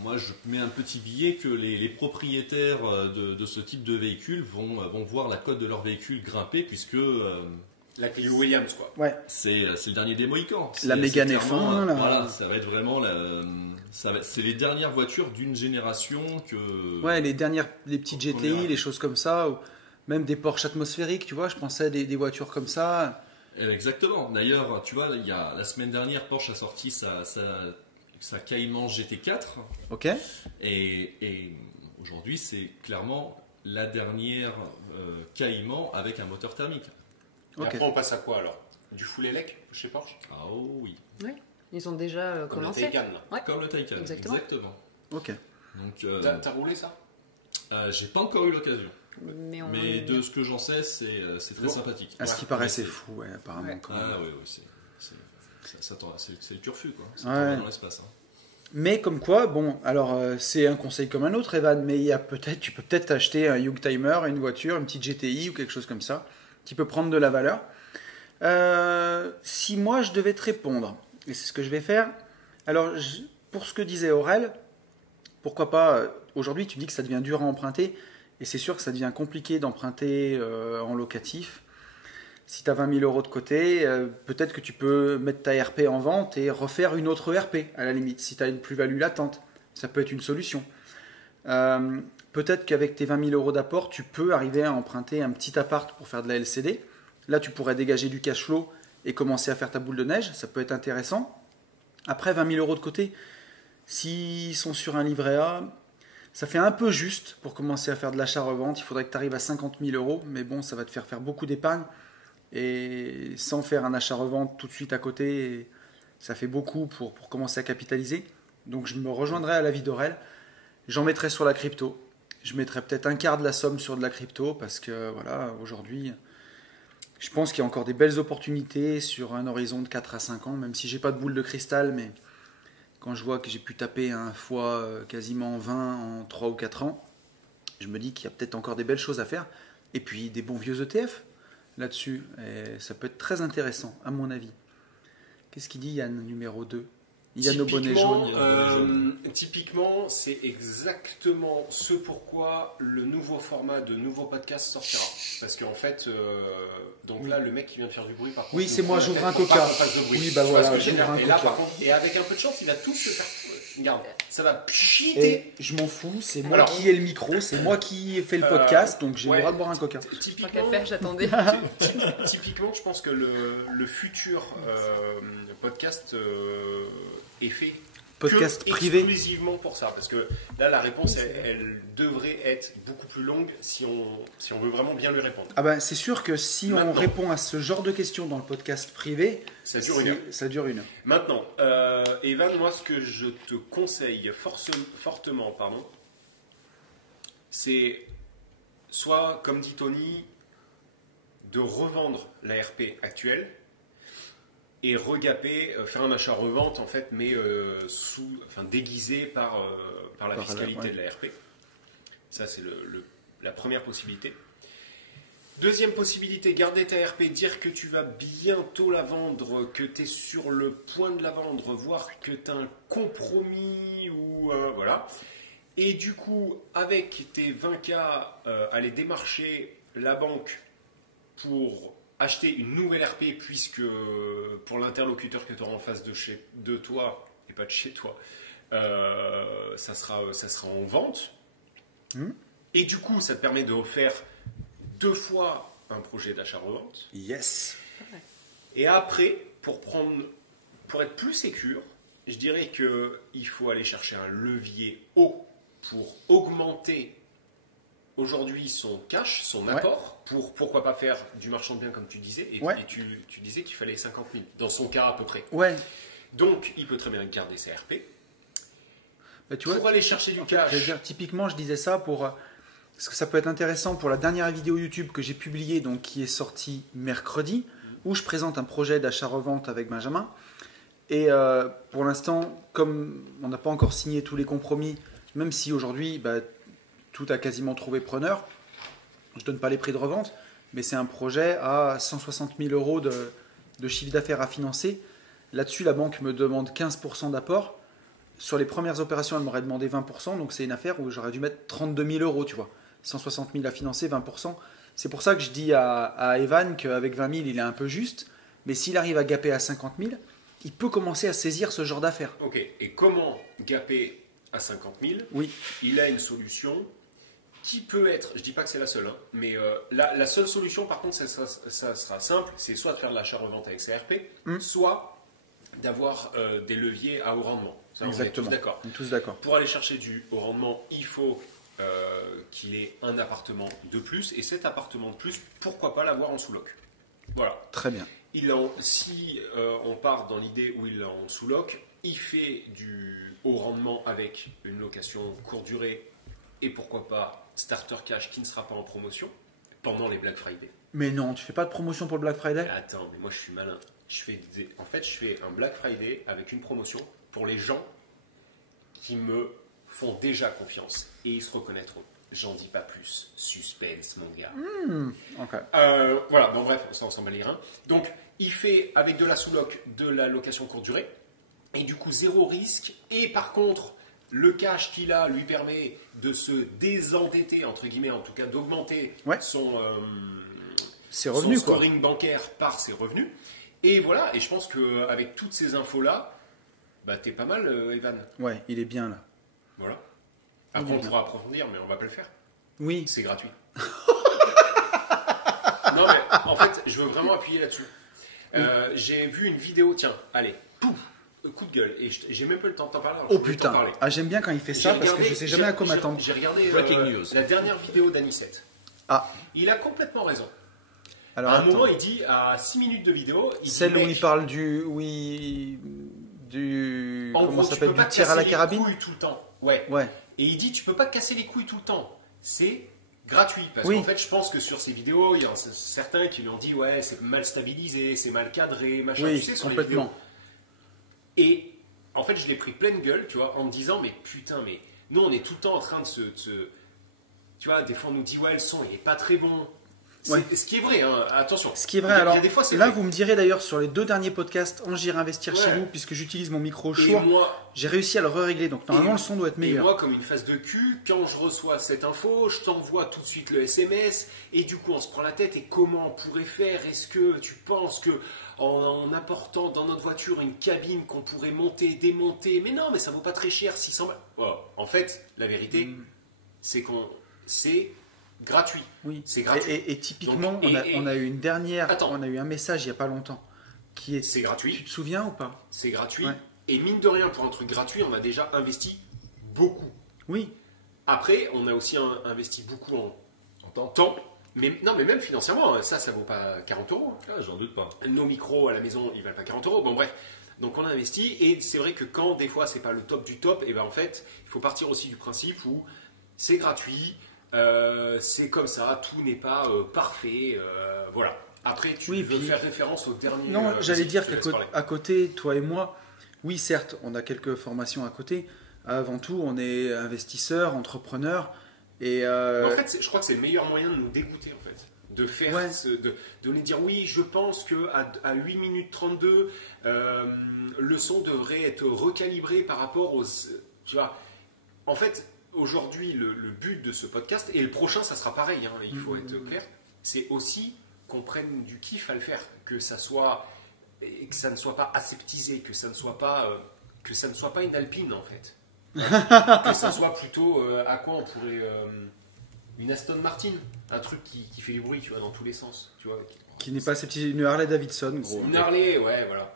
moi je mets un petit billet que les propriétaires de ce type de véhicule vont voir la cote de leur véhicule grimper puisque La Clio Williams, quoi. Ouais. c'est le dernier des Mohicans. La Mégane C'est F1, clairement, là. voilà, ça va être vraiment c'est les dernières voitures d'une génération que. Ouais, les petites GTI, les choses comme ça, ou même des Porsche atmosphériques, tu vois, je pensais à des voitures comme ça. Exactement. D'ailleurs, tu vois, la semaine dernière, Porsche a sorti sa Cayman GT4. Ok. Et aujourd'hui, c'est clairement la dernière Cayman avec un moteur thermique. Et Ok. après, on passe à quoi alors? Du full elec chez Porsche? Ah oui. Ouais. Ils ont déjà Comme le commencé. Taycan, là. Ouais. Comme le Taycan. Exactement. Ok. Donc, T'as roulé ça? j'ai pas encore eu l'occasion. Mais, Mais de ce que j'en sais, c'est très Bon. sympathique. À ce qui paraît, c'est fou, ouais, apparemment. Ouais. quand même. Ah oui, c'est le turfu, quoi. C'est Ouais. dans l'espace. Hein. Mais comme quoi, bon, alors c'est un conseil comme un autre, Evan, mais tu peux peut-être acheter un Youngtimer, une voiture, une petite GTI ou quelque chose comme ça, qui peut prendre de la valeur. Si moi je devais te répondre, et c'est ce que je vais faire, alors pour ce que disait Aurel, pourquoi pas, aujourd'hui tu dis que ça devient dur à emprunter, et c'est sûr que ça devient compliqué d'emprunter en locatif. Si tu as 20 000 € de côté, peut-être que tu peux mettre ta RP en vente et refaire une autre RP, à la limite, si tu as une plus-value latente. Ça peut être une solution. Peut-être qu'avec tes 20 000 € d'apport, tu peux arriver à emprunter un petit appart pour faire de la LCD. Là, tu pourrais dégager du cash flow et commencer à faire ta boule de neige. Ça peut être intéressant. Après, 20 000 € de côté, s'ils sont sur un livret A, ça fait un peu juste pour commencer à faire de l'achat-revente. Il faudrait que tu arrives à 50 000 €, mais bon, ça va te faire beaucoup d'épargne. Et sans faire un achat-revente tout de suite à côté, ça fait beaucoup pour commencer à capitaliser. Donc je me rejoindrai à l'avis d'Aurel. J'en mettrai sur la crypto. Je mettrai peut-être un quart de la somme sur de la crypto parce que voilà, aujourd'hui, je pense qu'il y a encore des belles opportunités sur un horizon de 4 à 5 ans, même si j'ai pas de boule de cristal, mais quand je vois que j'ai pu taper un fois quasiment 20 en 3 ou 4 ans, je me dis qu'il y a peut-être encore des belles choses à faire. Et puis des bons vieux ETF là-dessus. Et ça peut être très intéressant, à mon avis. Qu'est-ce qu'il dit Yann, numéro 2? Yann au bonnet jaune. Typiquement, c'est exactement ce pourquoi le nouveau format de nouveau podcast sortira. Parce qu'en fait, donc là, le mec qui vient de faire du bruit, par contre. Oui, c'est moi, j'ouvre un pour pas coca. qu'on fasse de bruit. Oui, bah Tu vois voilà, ce que je veux j'ouvre dire. un Et là, coca. par contre, et avec un peu de chance, il va tout se faire. Regarde, ça va pchiter. Et je m'en fous, c'est moi Alors, qui ai le micro, c'est moi qui ai fait le podcast, donc j'ai le ouais. droit de boire un coca. Tant qu'à Typiquement, faire, j'attendais. typiquement, je pense que le futur podcast est fait Podcast que privé. exclusivement pour ça, parce que là la réponse elle devrait être beaucoup plus longue si on veut vraiment bien lui répondre. Ah ben, c'est sûr que si on Maintenant. répond à ce genre de questions dans le podcast privé, Ça dure une heure. ça dure une heure. Maintenant, Evan, moi ce que je te conseille fortement, c'est soit, comme dit Tony, de revendre la RP actuelle et regaper, faire un achat-revente en fait, mais déguisé par la Par fiscalité ouais. de la RP. Ça, c'est la première possibilité. Deuxième possibilité, garder ta RP, dire que tu vas bientôt la vendre, que tu es sur le point de la vendre, voire que tu as un compromis ou voilà. Et du coup, avec tes 20K, aller démarcher la banque pour acheter une nouvelle RP, puisque pour l'interlocuteur que tu auras en face de toi, et pas de chez toi, ça sera en vente. Et du coup, ça te permet de faire 2 fois un projet d'achat-revente. Yes. Et après, pour être plus sécure, je dirais qu'il faut aller chercher un levier haut pour augmenter aujourd'hui son cash, son apport, pour pourquoi pas faire du marchand de biens comme tu disais, et tu disais qu'il fallait 50 000, dans son cas à peu près. Ouais. Donc, il peut très bien garder ses RP. Bah, tu vois, pour aller chercher du cash. Je veux dire, typiquement, je disais ça parce que ça peut être intéressant pour la dernière vidéo YouTube que j'ai publiée, donc qui est sortie mercredi, où je présente un projet d'achat-revente avec Benjamin. Et pour l'instant, comme on n'a pas encore signé tous les compromis, même si aujourd'hui tout a quasiment trouvé preneur, je ne donne pas les prix de revente, mais c'est un projet à 160 000 euros de chiffre d'affaires à financer. Là-dessus, la banque me demande 15% d'apport. Sur les premières opérations, elle m'aurait demandé 20%, donc c'est une affaire où j'aurais dû mettre 32 000 euros, tu vois. 160 000 à financer, 20%. C'est pour ça que je dis à Evan qu'avec 20 000, il est un peu juste, mais s'il arrive à gaper à 50 000, il peut commencer à saisir ce genre d'affaires. Ok, et comment gaper à 50 000 ? Oui. Il a une solution qui peut être, je ne dis pas que c'est la seule, hein, mais la seule solution, par contre, ça sera simple, c'est soit de faire de l'achat-revente avec CRP, soit d'avoir des leviers à haut rendement. Ça, exactement. On est tous d'accord. On est tous d'accord. Pour aller chercher du haut rendement, il faut qu'il ait un appartement de plus, et cet appartement de plus, pourquoi pas l'avoir en sous-loc. Voilà. Très bien. Si on part dans l'idée où il est en sous-loc, il fait du haut rendement avec une location courte durée et pourquoi pas starter cash qui ne sera pas en promotion pendant les Black Friday. Mais non, tu fais pas de promotion pour le Black Friday ? Attends, mais moi je suis malin. Je fais un Black Friday avec une promotion pour les gens qui me font déjà confiance et ils se reconnaîtront. J'en dis pas plus. Suspense, mon gars. Ok. Voilà, bon bref, on s'en bat les reins. Donc, il fait avec de la sous-loc de la location courte durée et du coup zéro risque. Et par contre, le cash qu'il a lui permet de se désendetter, entre guillemets, en tout cas d'augmenter ses revenus, son scoring bancaire par ses revenus. Et voilà, et je pense qu'avec toutes ces infos-là, t'es pas mal, Evan. Ouais, il est bien là. Voilà. Après, on pourra approfondir, mais on va pas le faire. Oui. C'est gratuit. Non, mais en fait, je veux vraiment appuyer là-dessus. J'ai vu une vidéo, tiens, allez, pouf, coup de gueule, et j'ai même pas le temps de t'en parler. Oh putain, j'aime bien quand il fait ça parce que je sais jamais à quoi m'attendre. J'ai regardé Breaking news. La dernière vidéo d'Anicette. Ah. Il a complètement raison. Alors, à un moment, il dit, à 6 minutes de vidéo, celle où il parle du comment ça s'appelle, du tir à la carabine. Tu peux pas casser les couilles tout le temps. Ouais. Et il dit, tu peux pas casser les couilles tout le temps. C'est gratuit. Parce qu'en fait, je pense que sur ces vidéos, il y en a certains qui lui ont dit, ouais, c'est mal stabilisé, c'est mal cadré, machin. Oui, tu sais, sur complètement. Les vidéos. Et en fait, je l'ai pris pleine gueule, tu vois, en me disant, mais putain, mais nous, on est tout le temps en train de se tu vois, des fois, on nous dit, ouais, le son, il est pas très bon. Ouais. Ce qui est vrai, hein, attention. Ce qui est vrai, alors des fois, là vrai. Vous me direz d'ailleurs sur les 2 derniers podcasts, J'irai investir chez vous, puisque j'utilise mon micro Shure, j'ai réussi à le régler, donc normalement le son doit être meilleur. Et moi, comme une face de cul, quand je reçois cette info, je t'envoie tout de suite le SMS, et du coup on se prend la tête, et comment on pourrait faire? Est-ce que tu penses que en apportant dans notre voiture une cabine qu'on pourrait monter, démonter, mais non, mais ça vaut pas très cher, 600 balles. Oh, en fait, la vérité, c'est gratuit. Oui. C'est gratuit. Et typiquement, donc, on a eu une dernière, on a eu un message il n'y a pas longtemps qui est. C'est gratuit. Tu te souviens ou pas? C'est gratuit. Ouais. Et mine de rien, pour un truc gratuit, on a déjà investi beaucoup. Oui. Après, on a aussi investi beaucoup en temps. Mais non, mais même financièrement, ça vaut pas 40 euros. Ah, j'en doute pas. Nos micros à la maison, ils valent pas 40 euros. Bon, bref. Donc on a investi. Et c'est vrai que quand des fois c'est pas le top du top, et ben en fait, il faut partir aussi du principe où c'est gratuit. C'est comme ça, tout n'est pas parfait, voilà. Après, tu veux faire référence au dernier. Non, j'allais dire qu'à côté, toi et moi, oui, certes, on a quelques formations à côté. Avant tout, on est investisseurs, entrepreneurs, Et En fait, je crois que c'est le meilleur moyen de nous dégoûter, en fait. De faire, Ouais. de nous dire oui, je pense qu'à 8 minutes 32, le son devrait être recalibré par rapport aux. Tu vois, en fait, aujourd'hui, le but de ce podcast, et le prochain, ça sera pareil, hein, il faut être clair, c'est aussi qu'on prenne du kiff à le faire, que ça ne soit pas aseptisé, que ça ne soit pas une Alpine, en fait. Que ça soit plutôt à quoi on pourrait. Une Aston Martin, un truc qui fait du bruit, tu vois, dans tous les sens, tu vois. qui n'est pas aseptisé, une Harley Davidson, gros. Une Harley, ouais, voilà.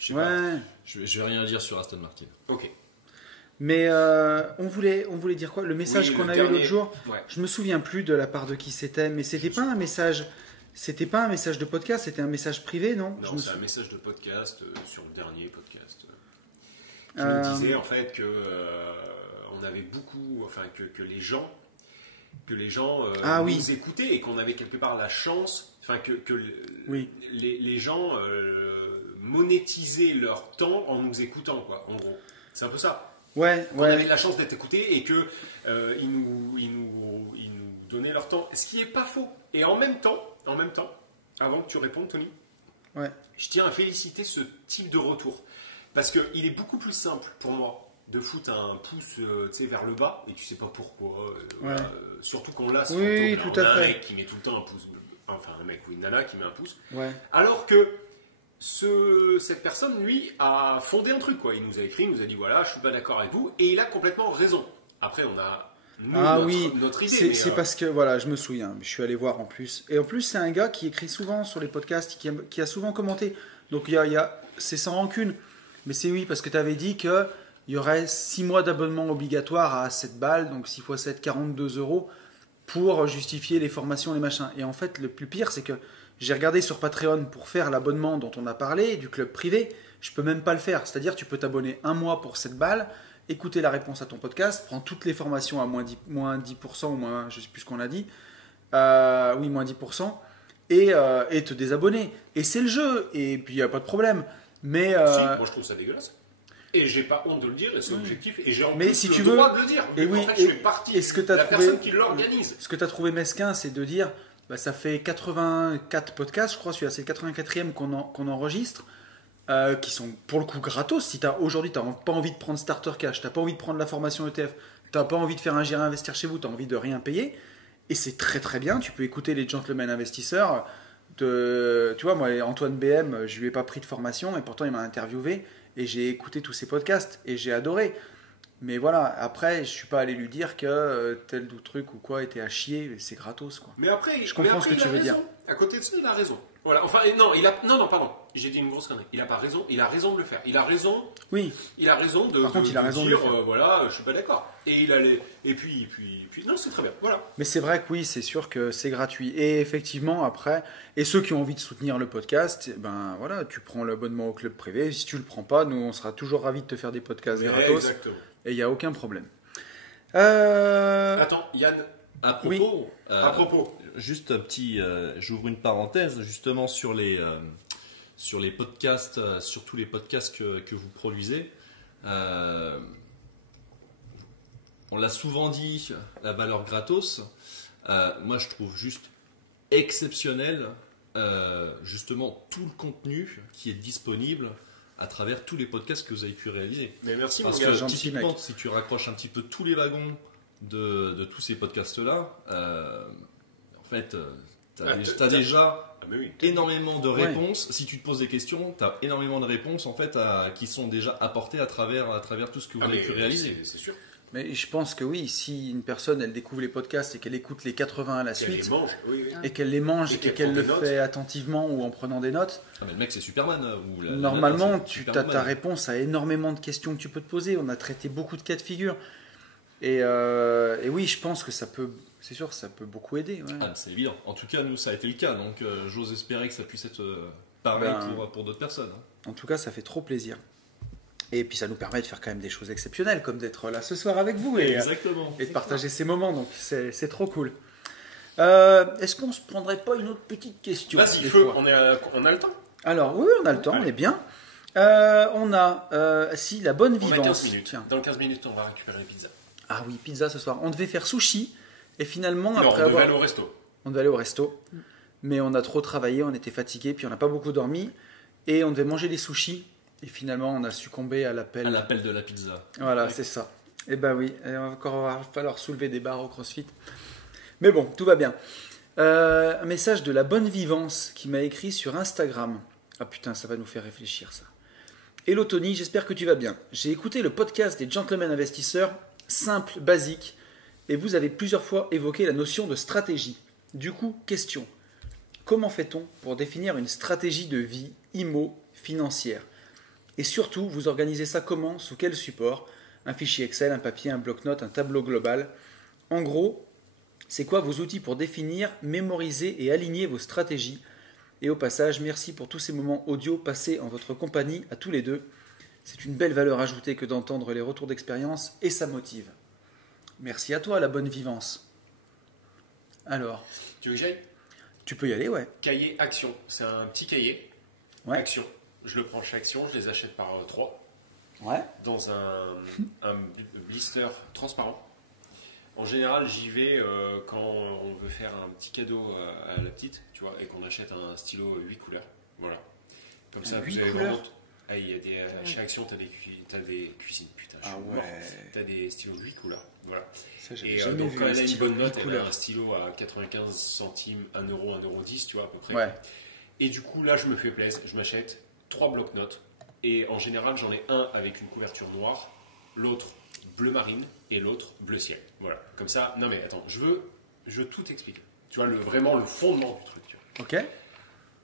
Je sais pas. Ouais. Je vais rien dire sur Aston Martin. Ok. Mais on voulait dire quoi? Le message Oui, qu'on le a eu dernier. l'autre jour, Ouais. je me souviens plus de la part de qui c'était, mais c'était pas un message de podcast, c'était un message privé, non? Je Non, me c'est un sou- message de podcast sur le dernier podcast. Qui Euh, nous disait en fait que on avait beaucoup, enfin que les gens Ah nous oui. écoutaient et qu'on avait quelque part la chance, enfin que Oui. les gens monétisaient leur temps en nous écoutant, quoi. En gros, c'est un peu ça. Ouais, On avait ouais. de la chance d'être écoutés et que ils nous donnaient leur temps, ce qui est pas faux. Et en même temps, avant que tu répondes, Tony, Ouais. je tiens à féliciter ce type de retour parce que il est beaucoup plus simple pour moi de foutre un pouce tu sais, vers le bas et tu sais pas pourquoi. Voilà, surtout qu'on l'a ce Oui, fantôme, tout à on a un fait. mec qui met tout le temps un pouce, enfin un mec ou une nana qui met un pouce, Ouais. alors que cette personne, lui, a fondé un truc, quoi. Il nous a écrit, il nous a dit voilà, je suis pas d'accord avec vous, et il a complètement raison. Après, on a notre idée. mais, C'est parce que, voilà, je me souviens, je suis allé voir en plus. Et en plus, c'est un gars qui écrit souvent sur les podcasts, qui a souvent commenté. Donc, c'est sans rancune. Mais c'est oui, parce que tu avais dit qu'il y aurait 6 mois d'abonnement obligatoire à 7 balles, donc 6 x 7, 42 euros, pour justifier les formations, les machins. Et en fait, le plus pire, c'est que j'ai regardé sur Patreon pour faire l'abonnement dont on a parlé, du club privé. Je peux même pas le faire. C'est-à-dire, tu peux t'abonner un mois pour 7 balles, écouter la réponse à ton podcast, prendre toutes les formations à moins 10% ou moins, je sais plus ce qu'on a dit. Oui, moins 10%. Et te désabonner. Et c'est le jeu. Et puis, il n'y a pas de problème. Mais, si, moi je trouve ça dégueulasse. Et j'ai pas honte de le dire, et c'est objectif, et j'ai en Mais plus si le tu droit veux- de le dire. et oui, en fait, et- je fais partie et ce que de t'as la trouvé- personne qui l'organise. ce que tu as trouvé mesquin, c'est de dire, bah, ça fait 84 podcasts, je crois, celui-là, c'est le 84e qu'on enregistre, qui sont pour le coup gratos. Si aujourd'hui, tu n'as pas envie de prendre Starter Cash, tu n'as pas envie de prendre la formation ETF, tu n'as pas envie de faire un J'irai investir chez vous, tu as envie de rien payer, et c'est très très bien. Tu peux écouter les Gentlemen Investisseurs. Tu vois, moi, Antoine BM, je lui ai pas pris de formation, et pourtant il m'a interviewé, et j'ai écouté tous ses podcasts, et j'ai adoré. Mais voilà, après, je suis pas allé lui dire que tel ou truc ou quoi était à chier, c'est gratos, quoi. Mais après, Je comprends ce que il tu a veux raison. dire. À côté de ça, il a raison. Voilà. Enfin, non, pardon. J'ai dit une grosse connerie. Il a pas raison. Il a raison de le faire. Il a raison. Oui, Il a raison de. Par contre, il a raison de dire, le faire. voilà, je suis pas d'accord. Et il allait. Et puis, non, c'est très bien. Voilà. mais c'est vrai que oui, c'est sûr que c'est gratuit. Et effectivement, après, et ceux qui ont envie de soutenir le podcast, ben voilà, tu prends l'abonnement au club privé. Si tu le prends pas, nous, on sera toujours ravis de te faire des podcasts gratos. Exactement. Et il n'y a aucun problème. Attends, Yann. À propos, À propos. juste un petit, j'ouvre une parenthèse justement sur les podcasts, sur tous les podcasts que vous produisez. On l'a souvent dit, la valeur gratos. Moi, je trouve juste exceptionnel, justement, tout le contenu qui est disponible à travers tous les podcasts que vous avez pu réaliser. Mais merci, Parce mon gars. que gentil, typiquement, mec. si tu raccroches un petit peu tous les wagons de tous ces podcasts-là, en fait, tu as déjà Ah, mais oui. énormément de Ouais. réponses. Si tu te poses des questions, tu as énormément de réponses en fait, qui sont déjà apportées à travers tout ce que vous Ah, avez mais pu réaliser. c'est sûr. Mais je pense que oui, si une personne, elle découvre les podcasts et qu'elle écoute les 80 à la Qu'elle les suite, mange. Oui, oui. et qu'elle les mange Et et qu'elle qu'elle prend le des notes. fait attentivement ou en prenant des notes, Ah, mais le mec, c'est Superman. Ou la normalement, nana, c'est tu as Superwoman. ta réponse à énormément de questions que tu peux te poser. On a traité beaucoup de cas de figure. Et oui, je pense que ça peut, c'est sûr, ça peut beaucoup aider. Ouais. Ah, mais c'est évident. En tout cas, nous, ça a été le cas. Donc, j'ose espérer que ça puisse être pareil Ben, pour d'autres personnes. Hein. En tout cas, ça fait trop plaisir. Et puis ça nous permet de faire quand même des choses exceptionnelles, comme d'être là ce soir avec vous Exactement. et de partager ces moments. Donc c'est trop cool. Est-ce qu'on se prendrait pas une autre petite question Vas-y, des feu. fois On a le temps. Alors oui, on a le temps, Allez. on est bien. On a si la bonne On a vivance. 15 minutes. Tiens. Dans 15 minutes, on va récupérer les pizzas. Ah oui, pizza ce soir. On devait faire sushi, Et finalement, Non, après on devait avoir... aller au resto. On devait aller au resto, mais on a trop travaillé, on était fatigué, puis on n'a pas beaucoup dormi, et on devait manger des sushis. Et finalement, on a succombé à l'appel. À l'appel de la pizza. Voilà, c'est ça. Et ben oui, il va encore falloir soulever des barres au CrossFit. Mais bon, tout va bien. Un message de la bonne vivance qui m'a écrit sur Instagram. Ah putain, ça va nous faire réfléchir ça. Hello Tony, j'espère que tu vas bien. J'ai écouté le podcast des Gentlemen Investisseurs, simple, basique, et vous avez plusieurs fois évoqué la notion de stratégie. Du coup, question. Comment fait-on pour définir une stratégie de vie financière? Et surtout, vous organisez ça comment? Sous quel support? Un fichier Excel, un papier, un bloc-notes, un tableau global? En gros, c'est quoi vos outils pour définir, mémoriser et aligner vos stratégies? Et au passage, merci pour tous ces moments audio passés en votre compagnie à tous les deux. C'est une belle valeur ajoutée que d'entendre les retours d'expérience et ça motive. Merci à toi, la bonne vivance. Alors, Tu veux que j'aille? tu peux y aller, ouais. Cahier Action. C'est un petit cahier. Ouais. Action. Je le prends chez Action, je les achète par 3 Ouais. dans un blister transparent. En général, j'y vais quand on veut faire un petit cadeau à la petite, tu vois, et qu'on achète un stylo 8 couleurs. Voilà. Comme ça, 8 vous avez couleurs vraiment. Ah, il y a chez Action, t'as des cuisines, putain, je suis mort. T'as des stylos 8 couleurs. Voilà. Ça, j'avais Et jamais donc, vu quand un elle a une stylo bonne note, 8 elle a couleurs. un stylo à 95 centimes, 1 euro, 1,10 €, tu vois, à peu près. Ouais. Et du coup, là, je me fais plaisir, je m'achète 3 blocs-notes. Et en général, j'en ai un avec une couverture noire, l'autre bleu marine et l'autre bleu ciel. Voilà. Comme ça, non mais attends, je veux tout expliquer. Tu vois, vraiment le fondement du truc. Tu vois. Ok.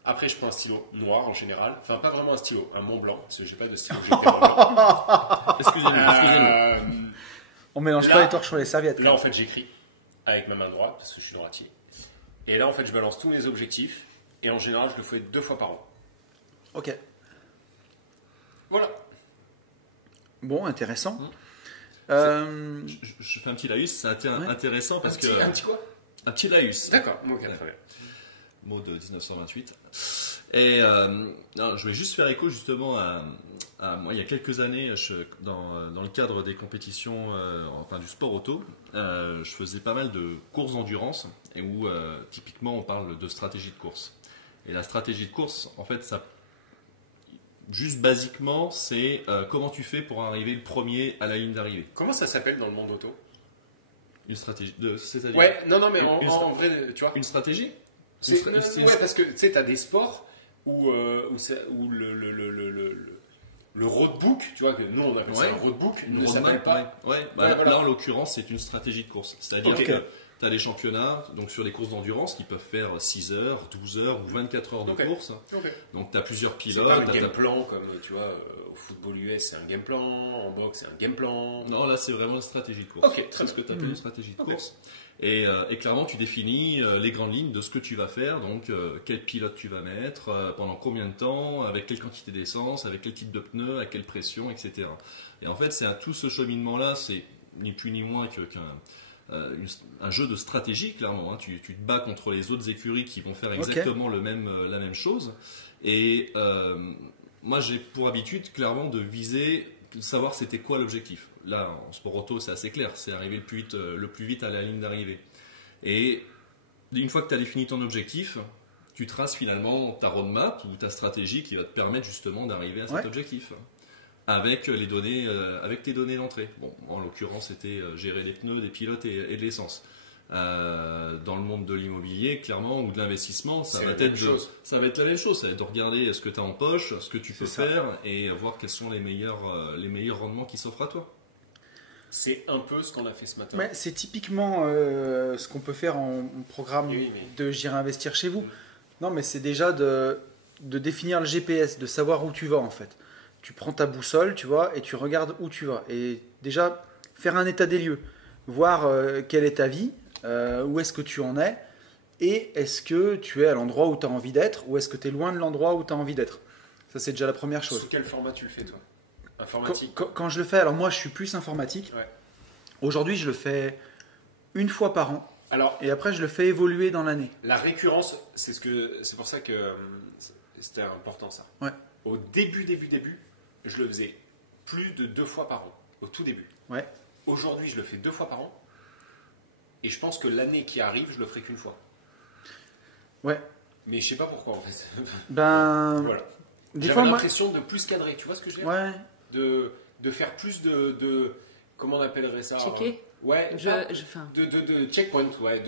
Après, je prends un stylo noir en général. Enfin, pas vraiment un stylo, un Mont Blanc, parce que j'ai pas de stylo GP Mont Blanc. Excusez-moi. On mélange Là- pas les torches sur les serviettes. Là, en fait, j'écris avec ma main droite, parce que je suis droitier. Et là, en fait, je balance tous mes objectifs. Et en général, je le fais 2 fois par an. Ok. Voilà. Bon, intéressant. Je fais un petit laïus, c'est intéressant parce que. Un petit quoi? Un petit laïus. D'accord, ok, très bien. Mot de 1928. Et non, je vais juste faire écho justement à moi, il y a quelques années, dans le cadre des compétitions, enfin du sport auto, je faisais pas mal de courses d'endurance et où typiquement on parle de stratégie de course. Et la stratégie de course, en fait, ça, juste basiquement, c'est comment tu fais pour arriver le premier à la ligne d'arrivée. Comment ça s'appelle dans le monde auto? Une stratégie, c'est-à-dire Ouais, non, mais en Une vrai, tu vois. une stratégie. C'est- Une stra- ouais, parce que tu sais, t'as des sports où le roadbook, tu vois, que nous on appelle ça Ouais. un roadbook, Une ne s'appelle roadmap, pas. ouais. Bah, Ouais, là, voilà. en l'occurrence, c'est une stratégie de course. C'est-à-dire Ok. que tu as des championnats donc sur les courses d'endurance qui peuvent faire 6 heures, 12 heures ou 24 heures de Ok. course. Ok. Donc tu as plusieurs C'est pilotes. pas un t'as- game plan comme tu vois au football US, c'est un game plan, en boxe, c'est un game plan. Non, là, c'est vraiment une stratégie de course. Ok, très c'est ce que tu appelles une stratégie de Ok. course. Et clairement, tu définis les grandes lignes de ce que tu vas faire. Donc, quel pilote tu vas mettre, pendant combien de temps, avec quelle quantité d'essence, avec quel type de pneus, à quelle pression, etc. Et en fait, c'est à tout ce cheminement-là, c'est ni plus ni moins qu'un jeu de stratégie, clairement. Hein. Tu te bats contre les autres écuries qui vont faire exactement la même chose. Et moi, j'ai pour habitude, clairement, de viser, de savoir c'était quoi l'objectif. Là, en sport auto, c'est assez clair. C'est arriver le plus vite à la ligne d'arrivée. Et une fois que tu as défini ton objectif, tu traces finalement ta roadmap ou ta stratégie qui va te permettre justement d'arriver à cet Ouais. objectif. Avec les données, avec tes données d'entrée. Bon, en l'occurrence, c'était gérer les pneus, des pilotes et de l'essence. Dans le monde de l'immobilier, clairement, ou de l'investissement, ça C'est va la être même chose. ça va être la même chose. Ça va être de regarder ce que tu as en poche, ce que tu peux C'est ça. faire et voir quels sont les meilleurs rendements qui s'offrent à toi. C'est un peu ce qu'on a fait ce matin. Ouais, c'est typiquement ce qu'on peut faire en programme Oui, mais- de J'irai investir chez vous. Non, mais c'est déjà de définir le GPS, de savoir où tu vas en fait. Tu prends ta boussole, tu vois, et tu regardes où tu vas. Et déjà, faire un état des lieux. Voir quelle est ta vie, où est-ce que tu en es, et est-ce que tu es à l'endroit où tu as envie d'être, ou est-ce que tu es loin de l'endroit où tu as envie d'être. Ça, c'est déjà la première chose. Sous quel format tu le fais toi? Informatique. Quand je le fais, alors moi je suis plus informatique. Ouais. Aujourd'hui, je le fais une fois par an. Alors, Et après, je le fais évoluer dans l'année. la récurrence, c'est pour ça que c'était important ça. Ouais. Au début, je le faisais plus de 2 fois par an. Au tout début. Ouais. Aujourd'hui, je le fais 2 fois par an. Et je pense que l'année qui arrive, je le ferai qu'une fois. Ouais. Mais je sais pas pourquoi en fait. Ben, Voilà. des J'avais fois, moi. l'impression de plus cadrer, tu vois ce que je veux dire? Ouais. De faire plus de. Comment on appellerait ça? Checker. Ouais, Enfin, de checkpoint, ouais,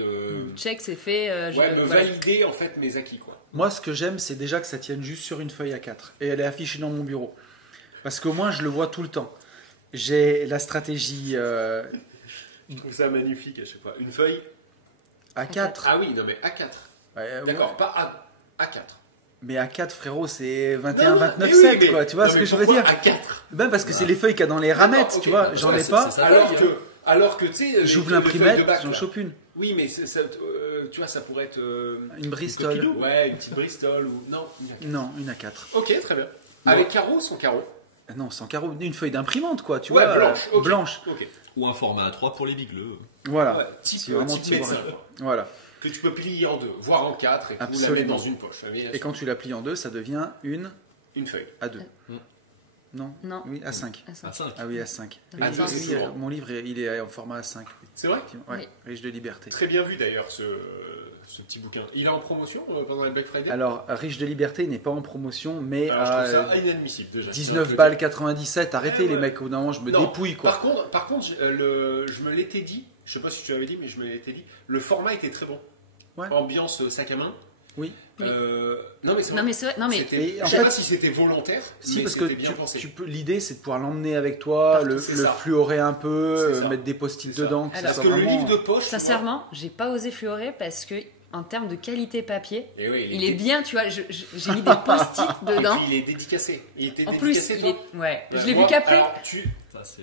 check, c'est fait. ouais, me voilà. valider en fait mes acquis, quoi. Moi, ce que j'aime, c'est déjà que ça tienne juste sur une feuille A4 et elle est affichée dans mon bureau. Parce qu'au moins, je le vois tout le temps. J'ai la stratégie Je trouve ça magnifique à chaque fois. Une feuille. A4. Ah oui, non mais A4. Ouais, D'accord, ouais. pas A4. Mais A4, frérot, c'est Non, 21, non, 29, mais oui, 7, mais- quoi. Tu vois non, ce mais que je veux pourquoi dire? A4. Ben, parce que c'est les feuilles qu'il y a dans les ramettes, ok, tu vois. bah, J'en ouais, ai c'est- pas. c'est ça. Alors que tu sais. J'ouvre les l'imprimette, feuilles de bac, j'en là. chope une. Oui, mais tu vois, ça pourrait être. Une Bristol. Coquilou. Ouais, une petite Bristol ou. Non, une A4. Non, une A4. Ok, très bien. Avec carreau ou sans carreau? Non, sans carreau. Une feuille d'imprimante, quoi. Tu Ouais, vois. blanche. ok. Blanche. Ok. Ou un format A3 pour les bigleux. Voilà. Ouais, type, C'est vraiment type type médecin. orange. quoi. Voilà. Que tu peux plier en deux, voire en quatre, et tout, la Absolument. mettre dans une poche. Mais Et quand tu la plies en deux, ça devient une une feuille. A2. Non. Non. Oui, A5. Ah, ça. A5. Ah oui, A5. Ah, Oui, ça, c'est oui, souvent. mon livre, il est en format A5. Oui. C'est vrai? Ouais, Oui. riche de liberté. Très bien vu d'ailleurs ce petit bouquin. Il est en promotion pendant le Black Friday? Alors, riche de liberté n'est pas en promotion, mais Alors, je trouve à ça inadmissible déjà. 19 balles 97. Arrêtez Ouais, les ouais. mecs, au bout d'un moment, je me Non, dépouille, quoi. Par contre je me l'étais dit, je sais pas si tu l'avais dit, mais je me l'étais dit, le format était très bon. Ouais. Ambiance sac à main. Oui. Non mais c'est Non, mais c'est vrai. Non, mais C'était- Et en je sais fait- pas si c'était volontaire, Si, mais parce que c'était bien pensé. l'idée, c'est de pouvoir l'emmener avec toi, Partout, le c'est ça. fluorer un peu, C'est ça. mettre des post-it C'est ça. dedans. que Alors, ça Parce soit que le vraiment- livre de poche, sincèrement, j'ai pas osé fluorer parce que, en termes de qualité papier, et oui, il est bien, tu vois. J'ai mis des post-it Et dedans. puis il est dédicacé. Il était En plus, dédicacé, il toi est. Ouais, je l'ai Moi, vu qu'après. alors, Ça, c'est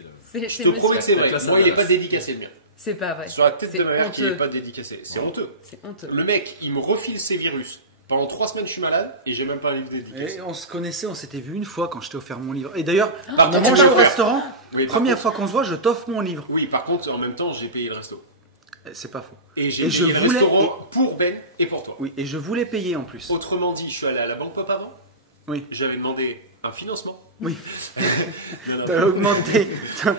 je te promets que c'est La vrai. classe Moi, il n'est pas inverse. dédicacé le mien. C'est pas vrai. Sur la tête de C'est ma mère qui n'est honteux. pas dédicacé. C'est honteux. C'est honteux. Le mec, il me refile ses virus. Pendant 3 semaines, je suis malade et j'ai même pas un livre dédicacé. Et on se connaissait, on s'était vu une fois quand je t'ai offert mon livre. Et d'ailleurs, Par on a contre, mangé j'ai au offert. restaurant. Oui, par Première contre- fois qu'on se voit, je t'offre mon livre. Oui, par contre, en même temps, j'ai payé le resto. C'est pas faux. Et j'ai Et je payé le voulais- restaurant pour Ben et pour toi. Oui, et je voulais payer en plus. Autrement dit, je suis allé à la Banque Pop avant. Oui. J'avais demandé un financement. Oui. Non, non. T'as augmenté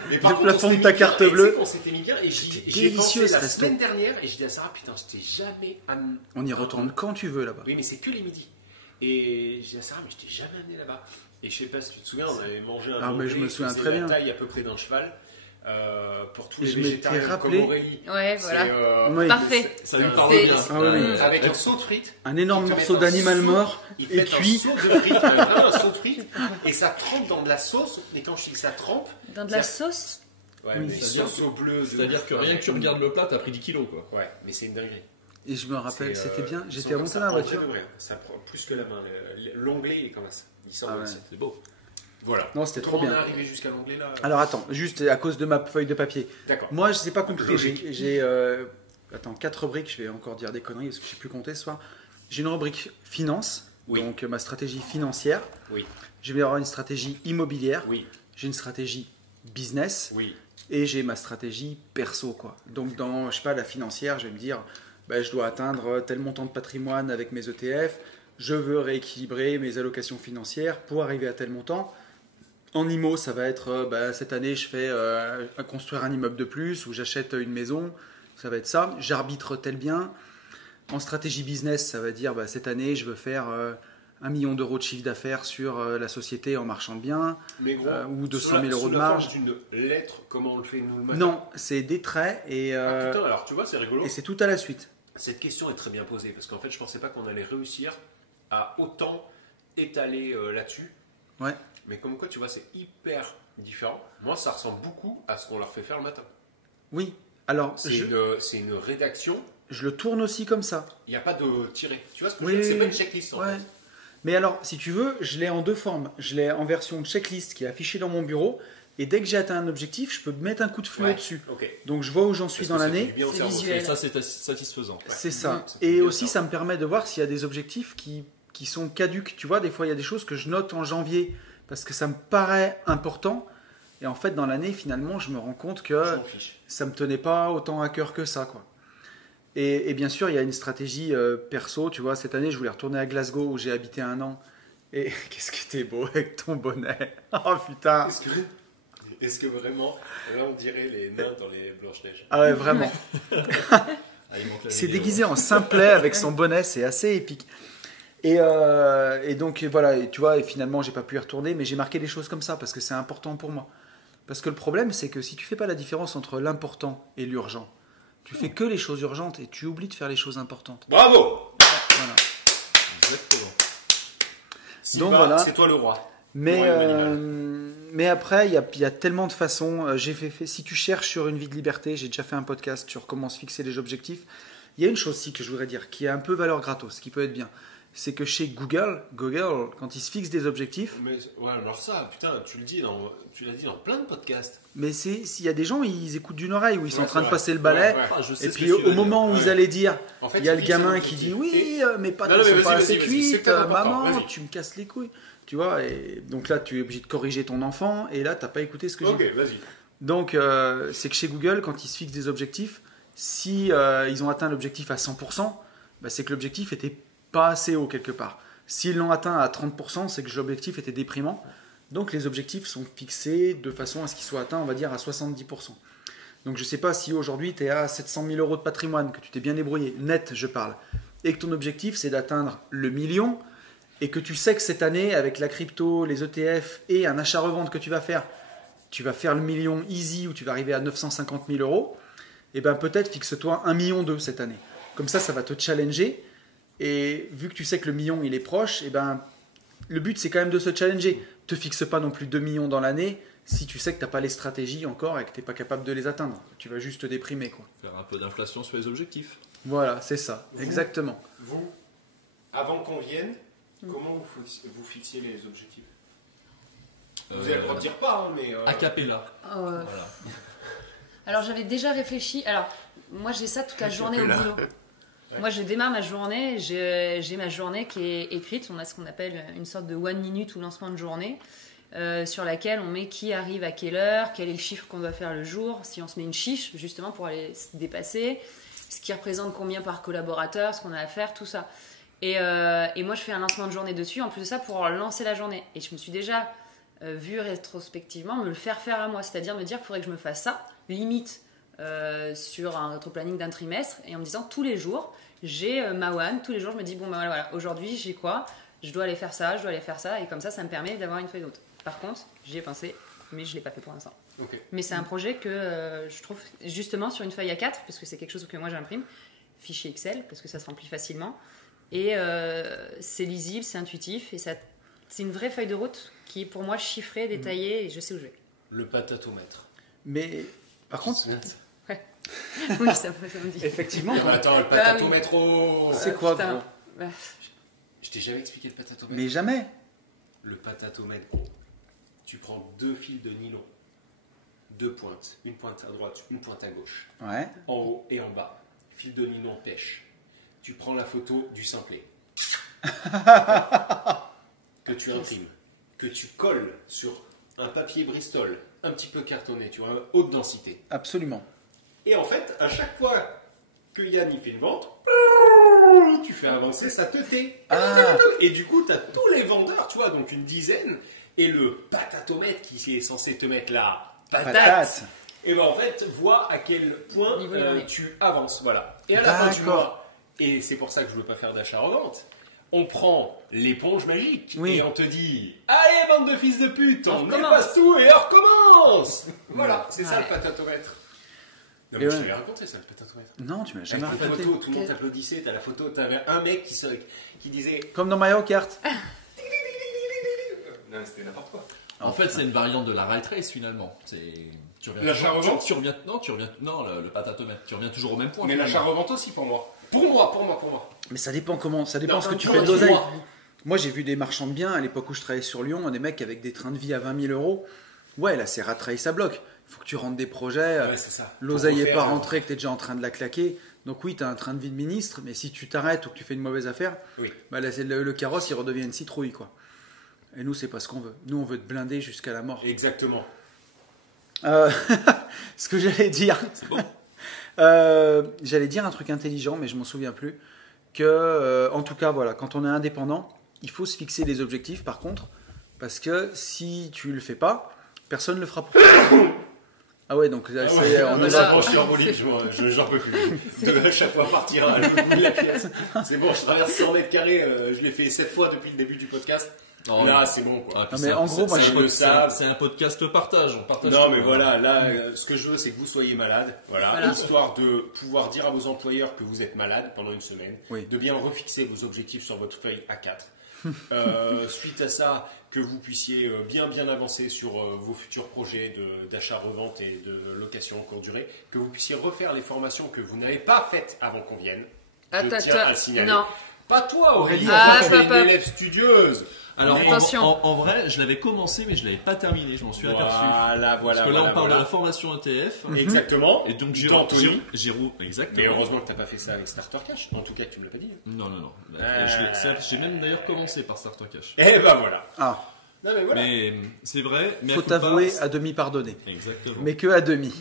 Mais le par contre, plafond on de s'était ta mis carte bien, et tu sais bleue. qu'on s'était mis bien et C'était j'y ai délicieux, pensé ce la resto. semaine dernière et j'ai dit à Sarah, putain, j'étais jamais amené. On y retourne quand tu veux là-bas. Oui, mais c'est que les midis. Et j'ai dit à Sarah, mais je t'ai jamais amené là-bas. Et je sais pas si tu te souviens, on avait mangé un Ah, mais je me anglais souviens qui très faisait bien. la taille à peu près d'un cheval. Pour tous Et les je m'étais végétariens comme rappelé- Aurélie. Ouais, C'est, voilà. Oui. Parfait. Ça lui C'est- parle c'est- bien. Ah oui, oui. Avec un saut de frites. Un énorme Ils te morceau mettent un d'animal saut- mort ils te et mettent cuit. un saut de frites, vraiment un saut de frites, et ça trempe dans de la sauce. Et quand je dis que ça trempe, Dans de la sauce. ouais, Oui, mais c'est-à-dire sauce au bleu. de C'est-à-dire ouf. que rien que tu regardes le plat, t'as pris 10 kilos, quoi. Ouais, mais c'est une dinguerie. Et je me rappelle, C'est, c'était bien. ils J'étais sont comme remonté ça, dans la en vrai voiture. de vrai. Ça prend plus que la main. L'onglet est comme ça. Il sort Ah de ouais. l'assiette. C'est beau. Voilà. Non, c'était Comment trop bien. on est arrivé jusqu'à l'onglet là Alors attends, juste à cause de ma feuille de papier. D'accord. Moi, je sais pas compliqué. Logique. J'ai attends, 4 rubriques. Je vais encore dire des conneries parce que je sais plus compter ce soir. J'ai une rubrique finance, Oui. donc ma stratégie financière. Oui, Je vais avoir une stratégie immobilière. oui, J'ai une stratégie business oui. et j'ai ma stratégie perso, quoi. Donc dans, je sais pas, la financière, je vais me dire, ben, je dois atteindre tel montant de patrimoine avec mes ETF. Je veux rééquilibrer mes allocations financières pour arriver à tel montant. En IMO, ça va être, cette année, je fais construire un immeuble de plus ou j'achète une maison. Ça va être ça. J'arbitre tel bien. En stratégie business, ça va dire, cette année, je veux faire 1 million d'euros de chiffre d'affaires sur la société en marchand de biens. Mais gros, Ou 200 sous la- 000 euros sous de la marge. forme d'une lettre, comment on le fait nous le matin. Non, c'est des traits et, Ah, putain, alors tu vois, c'est rigolo. et c'est tout à la suite. Cette question est très bien posée parce qu'en fait, je pensais pas qu'on allait réussir à autant étaler là-dessus. Ouais. Mais comme quoi, tu vois, c'est hyper différent. Moi, ça ressemble beaucoup à ce qu'on leur fait faire le matin. Oui. Alors, C'est une rédaction. je le tourne aussi comme ça. Il n'y a pas de tiré. Tu vois ce que Oui, je veux dire? C'est oui, pas oui. une checklist en Ouais. fait. Mais alors, si tu veux, je l'ai en deux formes. Je l'ai en version checklist qui est affichée dans mon bureau. Et dès que j'ai atteint un objectif, je peux mettre un coup de fluo Ouais. dessus. Ok. Donc, je vois où j'en suis Parce dans que ça fait l'année. du bien au c'est cerveau. visuel. Et ça, c'est satisfaisant. C'est Ouais. ça. Ça fait Et bien aussi, ça. ça me permet de voir s'il y a des objectifs qui sont caduques. Tu vois, des fois, il y a des choses que je note en janvier parce que ça me paraît important. Et en fait, dans l'année, finalement, je me rends compte que Je m'en fiche. ça me tenait pas autant à cœur que ça, quoi. Et bien sûr, il y a une stratégie perso. Tu vois, cette année, je voulais retourner à Glasgow où j'ai habité 1 an. Et qu'est-ce que t'es beau avec ton bonnet. Oh putain. Qu'est-ce que- Est-ce que vraiment, là on dirait les nains dans les Blanche-Neige? Ah ouais, vraiment. Ah, il manque la C'est vidéo. déguisé en simplet avec son bonnet, c'est assez épique. Et donc voilà, et tu vois, et finalement j'ai pas pu y retourner, mais j'ai marqué des choses comme ça parce que c'est important pour moi. Parce que le problème, c'est que si tu fais pas la différence entre l'important et l'urgent, tu fais que les choses urgentes et tu oublies de faire les choses importantes. Bravo! Voilà. Exactement. Simba, Donc voilà. c'est toi le roi. Mais, Ouais, l'animal. mais après, il y a tellement de façons. Si tu cherches sur une vie de liberté, j'ai déjà fait un podcast sur comment se fixer les objectifs. Il y a une chose aussi que je voudrais dire, qui est un peu valeur gratos, qui peut être bien. C'est que chez Google, quand ils se fixent des objectifs, Mais ouais, alors ça, putain, tu l'as dit dans plein de podcasts. mais s'il y a des gens, ils écoutent d'une oreille, où ils sont Ouais, en train de c'est passer le vrai. balai, Ouais, ouais. Ah, je sais et ce puis que tu au veux moment où dire. ils allaient dire, En fait, il y a le ils fixent un gamin qui objectif. dit oui, mes pattes Non, ne non, mais sont pas vas-y, assez vas-y, cuites, c'est pas important, maman, vas-y. tu me casses les couilles. Tu vois, et donc là, tu es obligé de corriger ton enfant, et là, tu n'as pas écouté ce que j'ai Ok, dit. vas-y. Donc, c'est que chez Google, quand ils se fixent des objectifs, si ils ont atteint l'objectif à 100%, bah, c'est que l'objectif était pas assez haut quelque part. S'ils l'ont atteint à 30%, c'est que l'objectif était déprimant. Donc, les objectifs sont fixés de façon à ce qu'ils soient atteints, on va dire, à 70%. Donc, je ne sais pas si aujourd'hui, tu es à 700 000 euros de patrimoine, que tu t'es bien débrouillé, net, je parle, et que ton objectif, c'est d'atteindre le million, et que tu sais que cette année, avec la crypto, les ETF et un achat-revente que tu vas faire le million easy ou tu vas arriver à 950 000 euros, et ben peut-être fixe-toi 1,2 million cette année. Comme ça va te challenger. Et vu que tu sais que le million il est proche, et ben le but c'est quand même de se challenger. Te fixe pas non plus 2 millions dans l'année si tu sais que tu n'as pas les stratégies encore et que tu n'es pas capable de les atteindre. Tu vas juste te déprimer, quoi. Faire un peu d'inflation sur les objectifs. Voilà, c'est ça, Vous- exactement. Vous, avant qu'on vienne, comment vous fixiez les objectifs? Vous avez le droit de dire pas, hein, mais... A cappella. Euh, Voilà. Alors j'avais déjà réfléchi. Alors moi j'ai ça toute la journée au Là. boulot. Moi je démarre ma journée, j'ai ma journée qui est écrite. On a ce qu'on appelle une sorte de one minute ou lancement de journée sur laquelle on met qui arrive à quelle heure, quel est le chiffre qu'on doit faire le jour, si on se met une chiche justement pour aller se dépasser, ce qui représente combien par collaborateur, ce qu'on a à faire, tout ça. Et moi je fais un lancement de journée dessus en plus de ça pour lancer la journée. Et je me suis déjà vu rétrospectivement me le faire à moi, c'est-à-dire me dire qu'il faudrait que je me fasse ça, limite sur un rétro-planning d'un trimestre, et en me disant tous les jours, j'ai ma one, tous les jours je me dis bon ben voilà, aujourd'hui j'ai quoi, je dois aller faire ça, et comme ça me permet d'avoir une feuille de route. Par contre, j'y ai pensé, mais je ne l'ai pas fait pour l'instant. Ok. Mais c'est un projet que je trouve justement sur une feuille A4, parce que c'est quelque chose que moi j'imprime, fichier Excel, parce que ça se remplit facilement, et c'est lisible, c'est intuitif, et c'est une vraie feuille de route qui est pour moi chiffrée, détaillée, et je sais où je vais. Le patatomètre. Mais par contre, Oui, ça me dit. effectivement, Attends, le patatomètre, oh c'est quoi, putain. gros? Bah, Je t'ai jamais expliqué le patatomètre. Mais jamais. Le patatomètre, gros. Tu prends 2 fils de nylon, 2 pointes, une pointe à droite, une pointe à gauche, Ouais. en haut et en bas. Fil de nylon pêche. Tu prends la photo du simplet que tu imprimes, que tu colles sur un papier Bristol, un petit peu cartonné, tu vois, haute densité. Absolument. Et en fait, à chaque fois que Yann il fait une vente, tu fais avancer sa teuté. Ah. Et du coup, tu as tous les vendeurs, tu vois, donc une dizaine, et le patatomètre qui est censé te mettre la patate. Patate. Et ben en fait, vois à quel point Niveau élevé. tu avances, voilà. Et à la fin du D'accord. mois, et c'est pour ça que je veux pas faire d'achat-revente, on prend l'éponge magique Oui. et on te dit allez bande de fils de pute, on recommence. efface tout et on recommence. Voilà, c'est ça Ouais. le patatomètre. Non Et mais je ouais. t'avais raconté ça le patatomètre. Non, tu m'as jamais Avec la raconté. photo, tout le monde t'applaudissait, t'as la photo, t'avais un mec qui disait Comme dans Mario Kart. non mais c'était n'importe quoi. En fait, c'est une variante de la Ride Race finalement. Tu reviens L'achat-revente tu reviens, non, le patatomètre. Tu reviens toujours au même point. Mais finalement. l'achat-revente aussi pour moi. Pour moi. Mais ça dépend comment. Ça dépend Non, ce que non, tu non, fais de dis-moi. l'oseille. Moi, j'ai vu des marchands de biens à l'époque où je travaillais sur Lyon, des mecs avec des trains de vie à 20 000 euros. Ouais, là, c'est rat race à bloc. Il faut que tu rentres des projets. Ouais, c'est ça. L'oseille Pour n'est pas refaire, rentrée, que tu es déjà en train de la claquer. Donc, oui, tu as un train de vie de ministre, mais si tu t'arrêtes ou que tu fais une mauvaise affaire, Oui. bah, là, le carrosse, il redevient une citrouille, quoi. Et nous, c'est pas ce qu'on veut. Nous, on veut te blinder jusqu'à la mort. Exactement. Ce que j'allais dire. J'allais dire un truc intelligent, mais je m'en souviens plus. En tout cas, voilà, quand on est indépendant, il faut se fixer des objectifs, par contre, parce que si tu le fais pas, Personne ne le fera pour toi. Ah ouais, donc là, ça y est, on est ça, là. bon, je suis en lit, j'en peux plus. À chaque fois partir à le bout de la pièce. C'est bon, je traverse 100 mètres carrés, je l'ai fait 7 fois depuis le début du podcast. Non, là, c'est bon, quoi. puis Non, mais en gros, moi, c'est un podcast partage. On partage Non, tout, mais hein. voilà, là, ce que je veux, c'est que vous soyez malade. Voilà. Histoire de pouvoir dire à vos employeurs que vous êtes malade pendant une semaine. Oui. De bien refixer vos objectifs sur votre feuille A4. Suite à ça, que vous puissiez bien avancer sur vos futurs projets d'achat-revente et de location en courte durée. Que vous puissiez refaire les formations que vous n'avez pas faites avant qu'on vienne. Je tiens à le signaler. Non. Pas toi, Aurélie. Ah, tu es papa. une élève studieuse. Alors Attention. en vrai, je l'avais commencé, mais je l'avais pas terminé. Je m'en suis aperçu. Voilà. Parce que là, on parle de la formation ETF. Exactement. Et donc d'Anthony. exactement. Mais heureusement que t'as pas fait ça avec Starter Cash. En tout cas, que tu me l'as pas dit. Non. J'ai même d'ailleurs commencé par Starter Cash. Eh ben voilà. Ah, Non mais voilà. Mais c'est vrai. Mais faut t'avouer à demi pardonner. Exactement. Mais que à demi.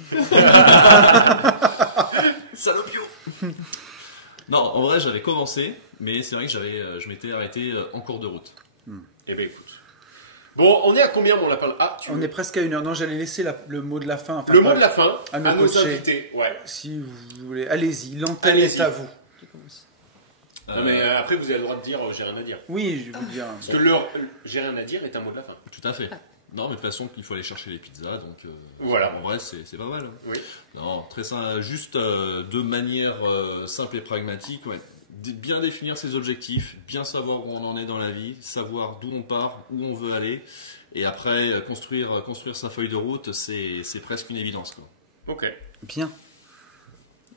Salopio. Non, en vrai, j'avais commencé, mais c'est vrai que je m'étais arrêté en cours de route. Eh ben écoute. Bon, on est à combien mon lapin? Ah, tu On est presque à 1 heure. Non, j'allais laisser le mot de la fin. Enfin, le pas- mot de la fin à à nos nos coachés. invités. Ouais. Si vous voulez, allez-y, l'antenne Allez-y. est à vous. Non mais après vous avez le droit de dire j'ai rien à dire. Oui, je vais vous dire. Parce que j'ai rien à dire est un mot de la fin. Tout à fait. Non, mais de toute façon, il faut aller chercher les pizzas, donc Voilà. en vrai, c'est pas mal. Hein. Oui. Non, très simple, juste de manière simple et pragmatique, ouais. Bien définir ses objectifs, bien savoir où on en est dans la vie, savoir d'où on part, où on veut aller, et après construire sa feuille de route, c'est presque une évidence, quoi. Ok. Bien.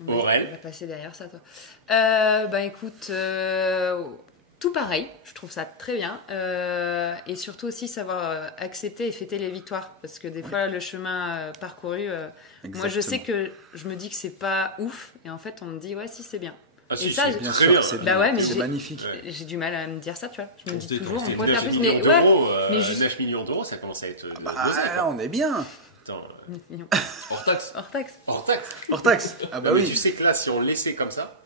Aurel. On va passer derrière ça, toi. Bah écoute, tout pareil, je trouve ça très bien. Et surtout aussi savoir accepter et fêter les victoires. Parce que des fois, le chemin parcouru, moi je sais que je me dis que c'est pas ouf. Et en fait, on me dit, ouais, si, c'est bien. Ah, Et si, ça, c'est Bien très sûr, bien. c'est Bah bien. ouais, mais C'est j'ai- magnifique. Ouais. J'ai du mal à me dire ça, tu vois. Je me dis C'est toujours, on c'est pourrait 9 faire plus. millions Mais ouais, d'euros, mais juste 9 millions d'euros, ça commence à être beau, Bah, ça, quoi. on est bien. Attends, mignon. Hors taxe. Hors taxe. hors taxe. Hors taxe. Ah bah Non, mais tu oui. sais que là, si on le laissait comme ça,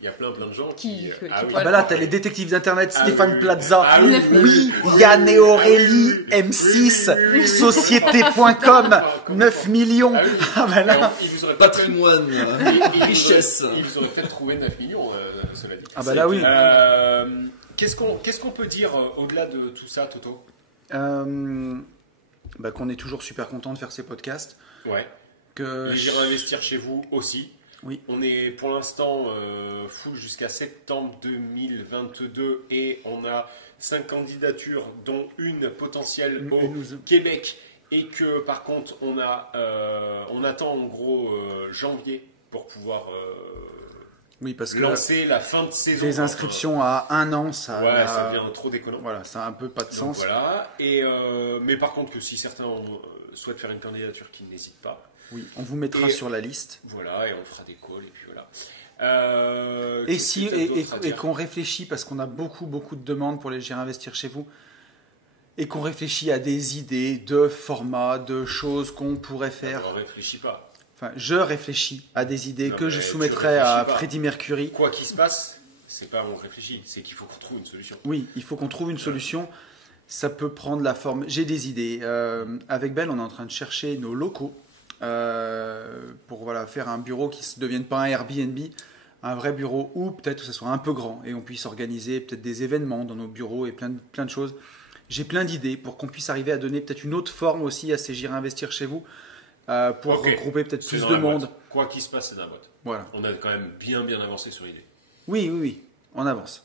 il y a plein de gens qui... Qui oui. Ah bah là, t'as les détectives d'internet, Ah Stéphane oui. Plaza. Ah oui, Neuf oui, Oui, oui. Yann et Aurélie, Oui, M6, oui, oui, oui. société.com, 9 millions. Ah oui. Ah bah là. Il vous aurait peut-être Patrimoine, richesse. Il vous aurait peut-être trouvé 9 millions, cela dit. Ah bah là oui. Qu'est-ce qu'on peut dire au-delà de tout ça, Toto? Bah qu'on est toujours super content de faire ces podcasts. Ouais. Que Légère investir chez vous aussi. Oui. On est pour l'instant full jusqu'à septembre 2022 et on a 5 candidatures, dont une potentielle au Et nous- Québec. Et que par contre, on attend en gros janvier pour pouvoir oui, parce que lancer la fin de saison. des inscriptions à 1 an, ça, Ouais, a- ça devient trop déconnant. voilà, ça a un peu pas de Donc sens. voilà. Mais par contre, que si certains souhaitent faire une candidature, qu'ils n'hésitent pas. Oui, on vous mettra Et- sur la liste. Voilà, et on fera des calls, et puis voilà. Et Qu'est-ce si que t'as d'autre à et dire qu'on réfléchit, parce qu'on a beaucoup de demandes pour les gérer investir chez vous, et qu'on réfléchit à des idées de formats, de choses qu'on pourrait faire. On réfléchit pas. Enfin, je réfléchis à des idées Non, que mais je tu soumettrai à réfléchis pas. Freddie Mercury. Quoi qu'il se passe, c'est pas on réfléchit, c'est qu'il faut qu'on trouve une solution. Oui, il faut qu'on trouve une solution. Ça peut prendre la forme. J'ai des idées. Avec Belle, on est en train de chercher nos locaux pour voilà, faire un bureau qui ne devienne pas un Airbnb, un vrai bureau où peut-être que ce soit un peu grand et on puisse organiser peut-être des événements dans nos bureaux et plein de choses. J'ai plein d'idées pour qu'on puisse arriver à donner peut-être une autre forme aussi à ces J'irai investir chez vous pour Ok. regrouper peut-être C'est plus dans de la monde. boîte. Quoi qu'il se passe, c'est dans la boîte. Voilà. On a quand même bien avancé sur l'idée. Oui, on avance.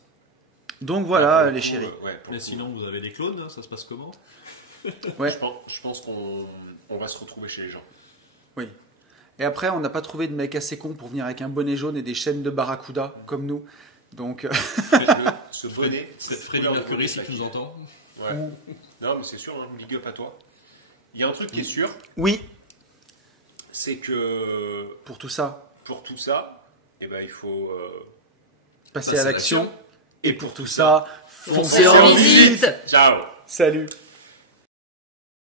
Donc voilà, Pour le les coup, chéris. ouais, pour Mais le coup, sinon, vous avez des clones, ça se passe comment? Ouais. je pense qu'on va se retrouver chez les gens. Oui. Et après, on n'a pas trouvé de mec assez con pour venir avec un bonnet jaune et des chaînes de barracuda comme nous. Donc, Ce bonnet, C'est cette Freddie couleur de Mercury, bonnet, si ça tu qui- nous entends. Ouais. Non, mais c'est sûr, hein, big up à toi. Il y a un truc qui est sûr, oui, c'est que pour tout ça, pour tout ça, eh ben, il faut passer Passer à à l'action. l'action. Et pour tout ça, foncez Foncez en en visite. visite. Ciao. Salut.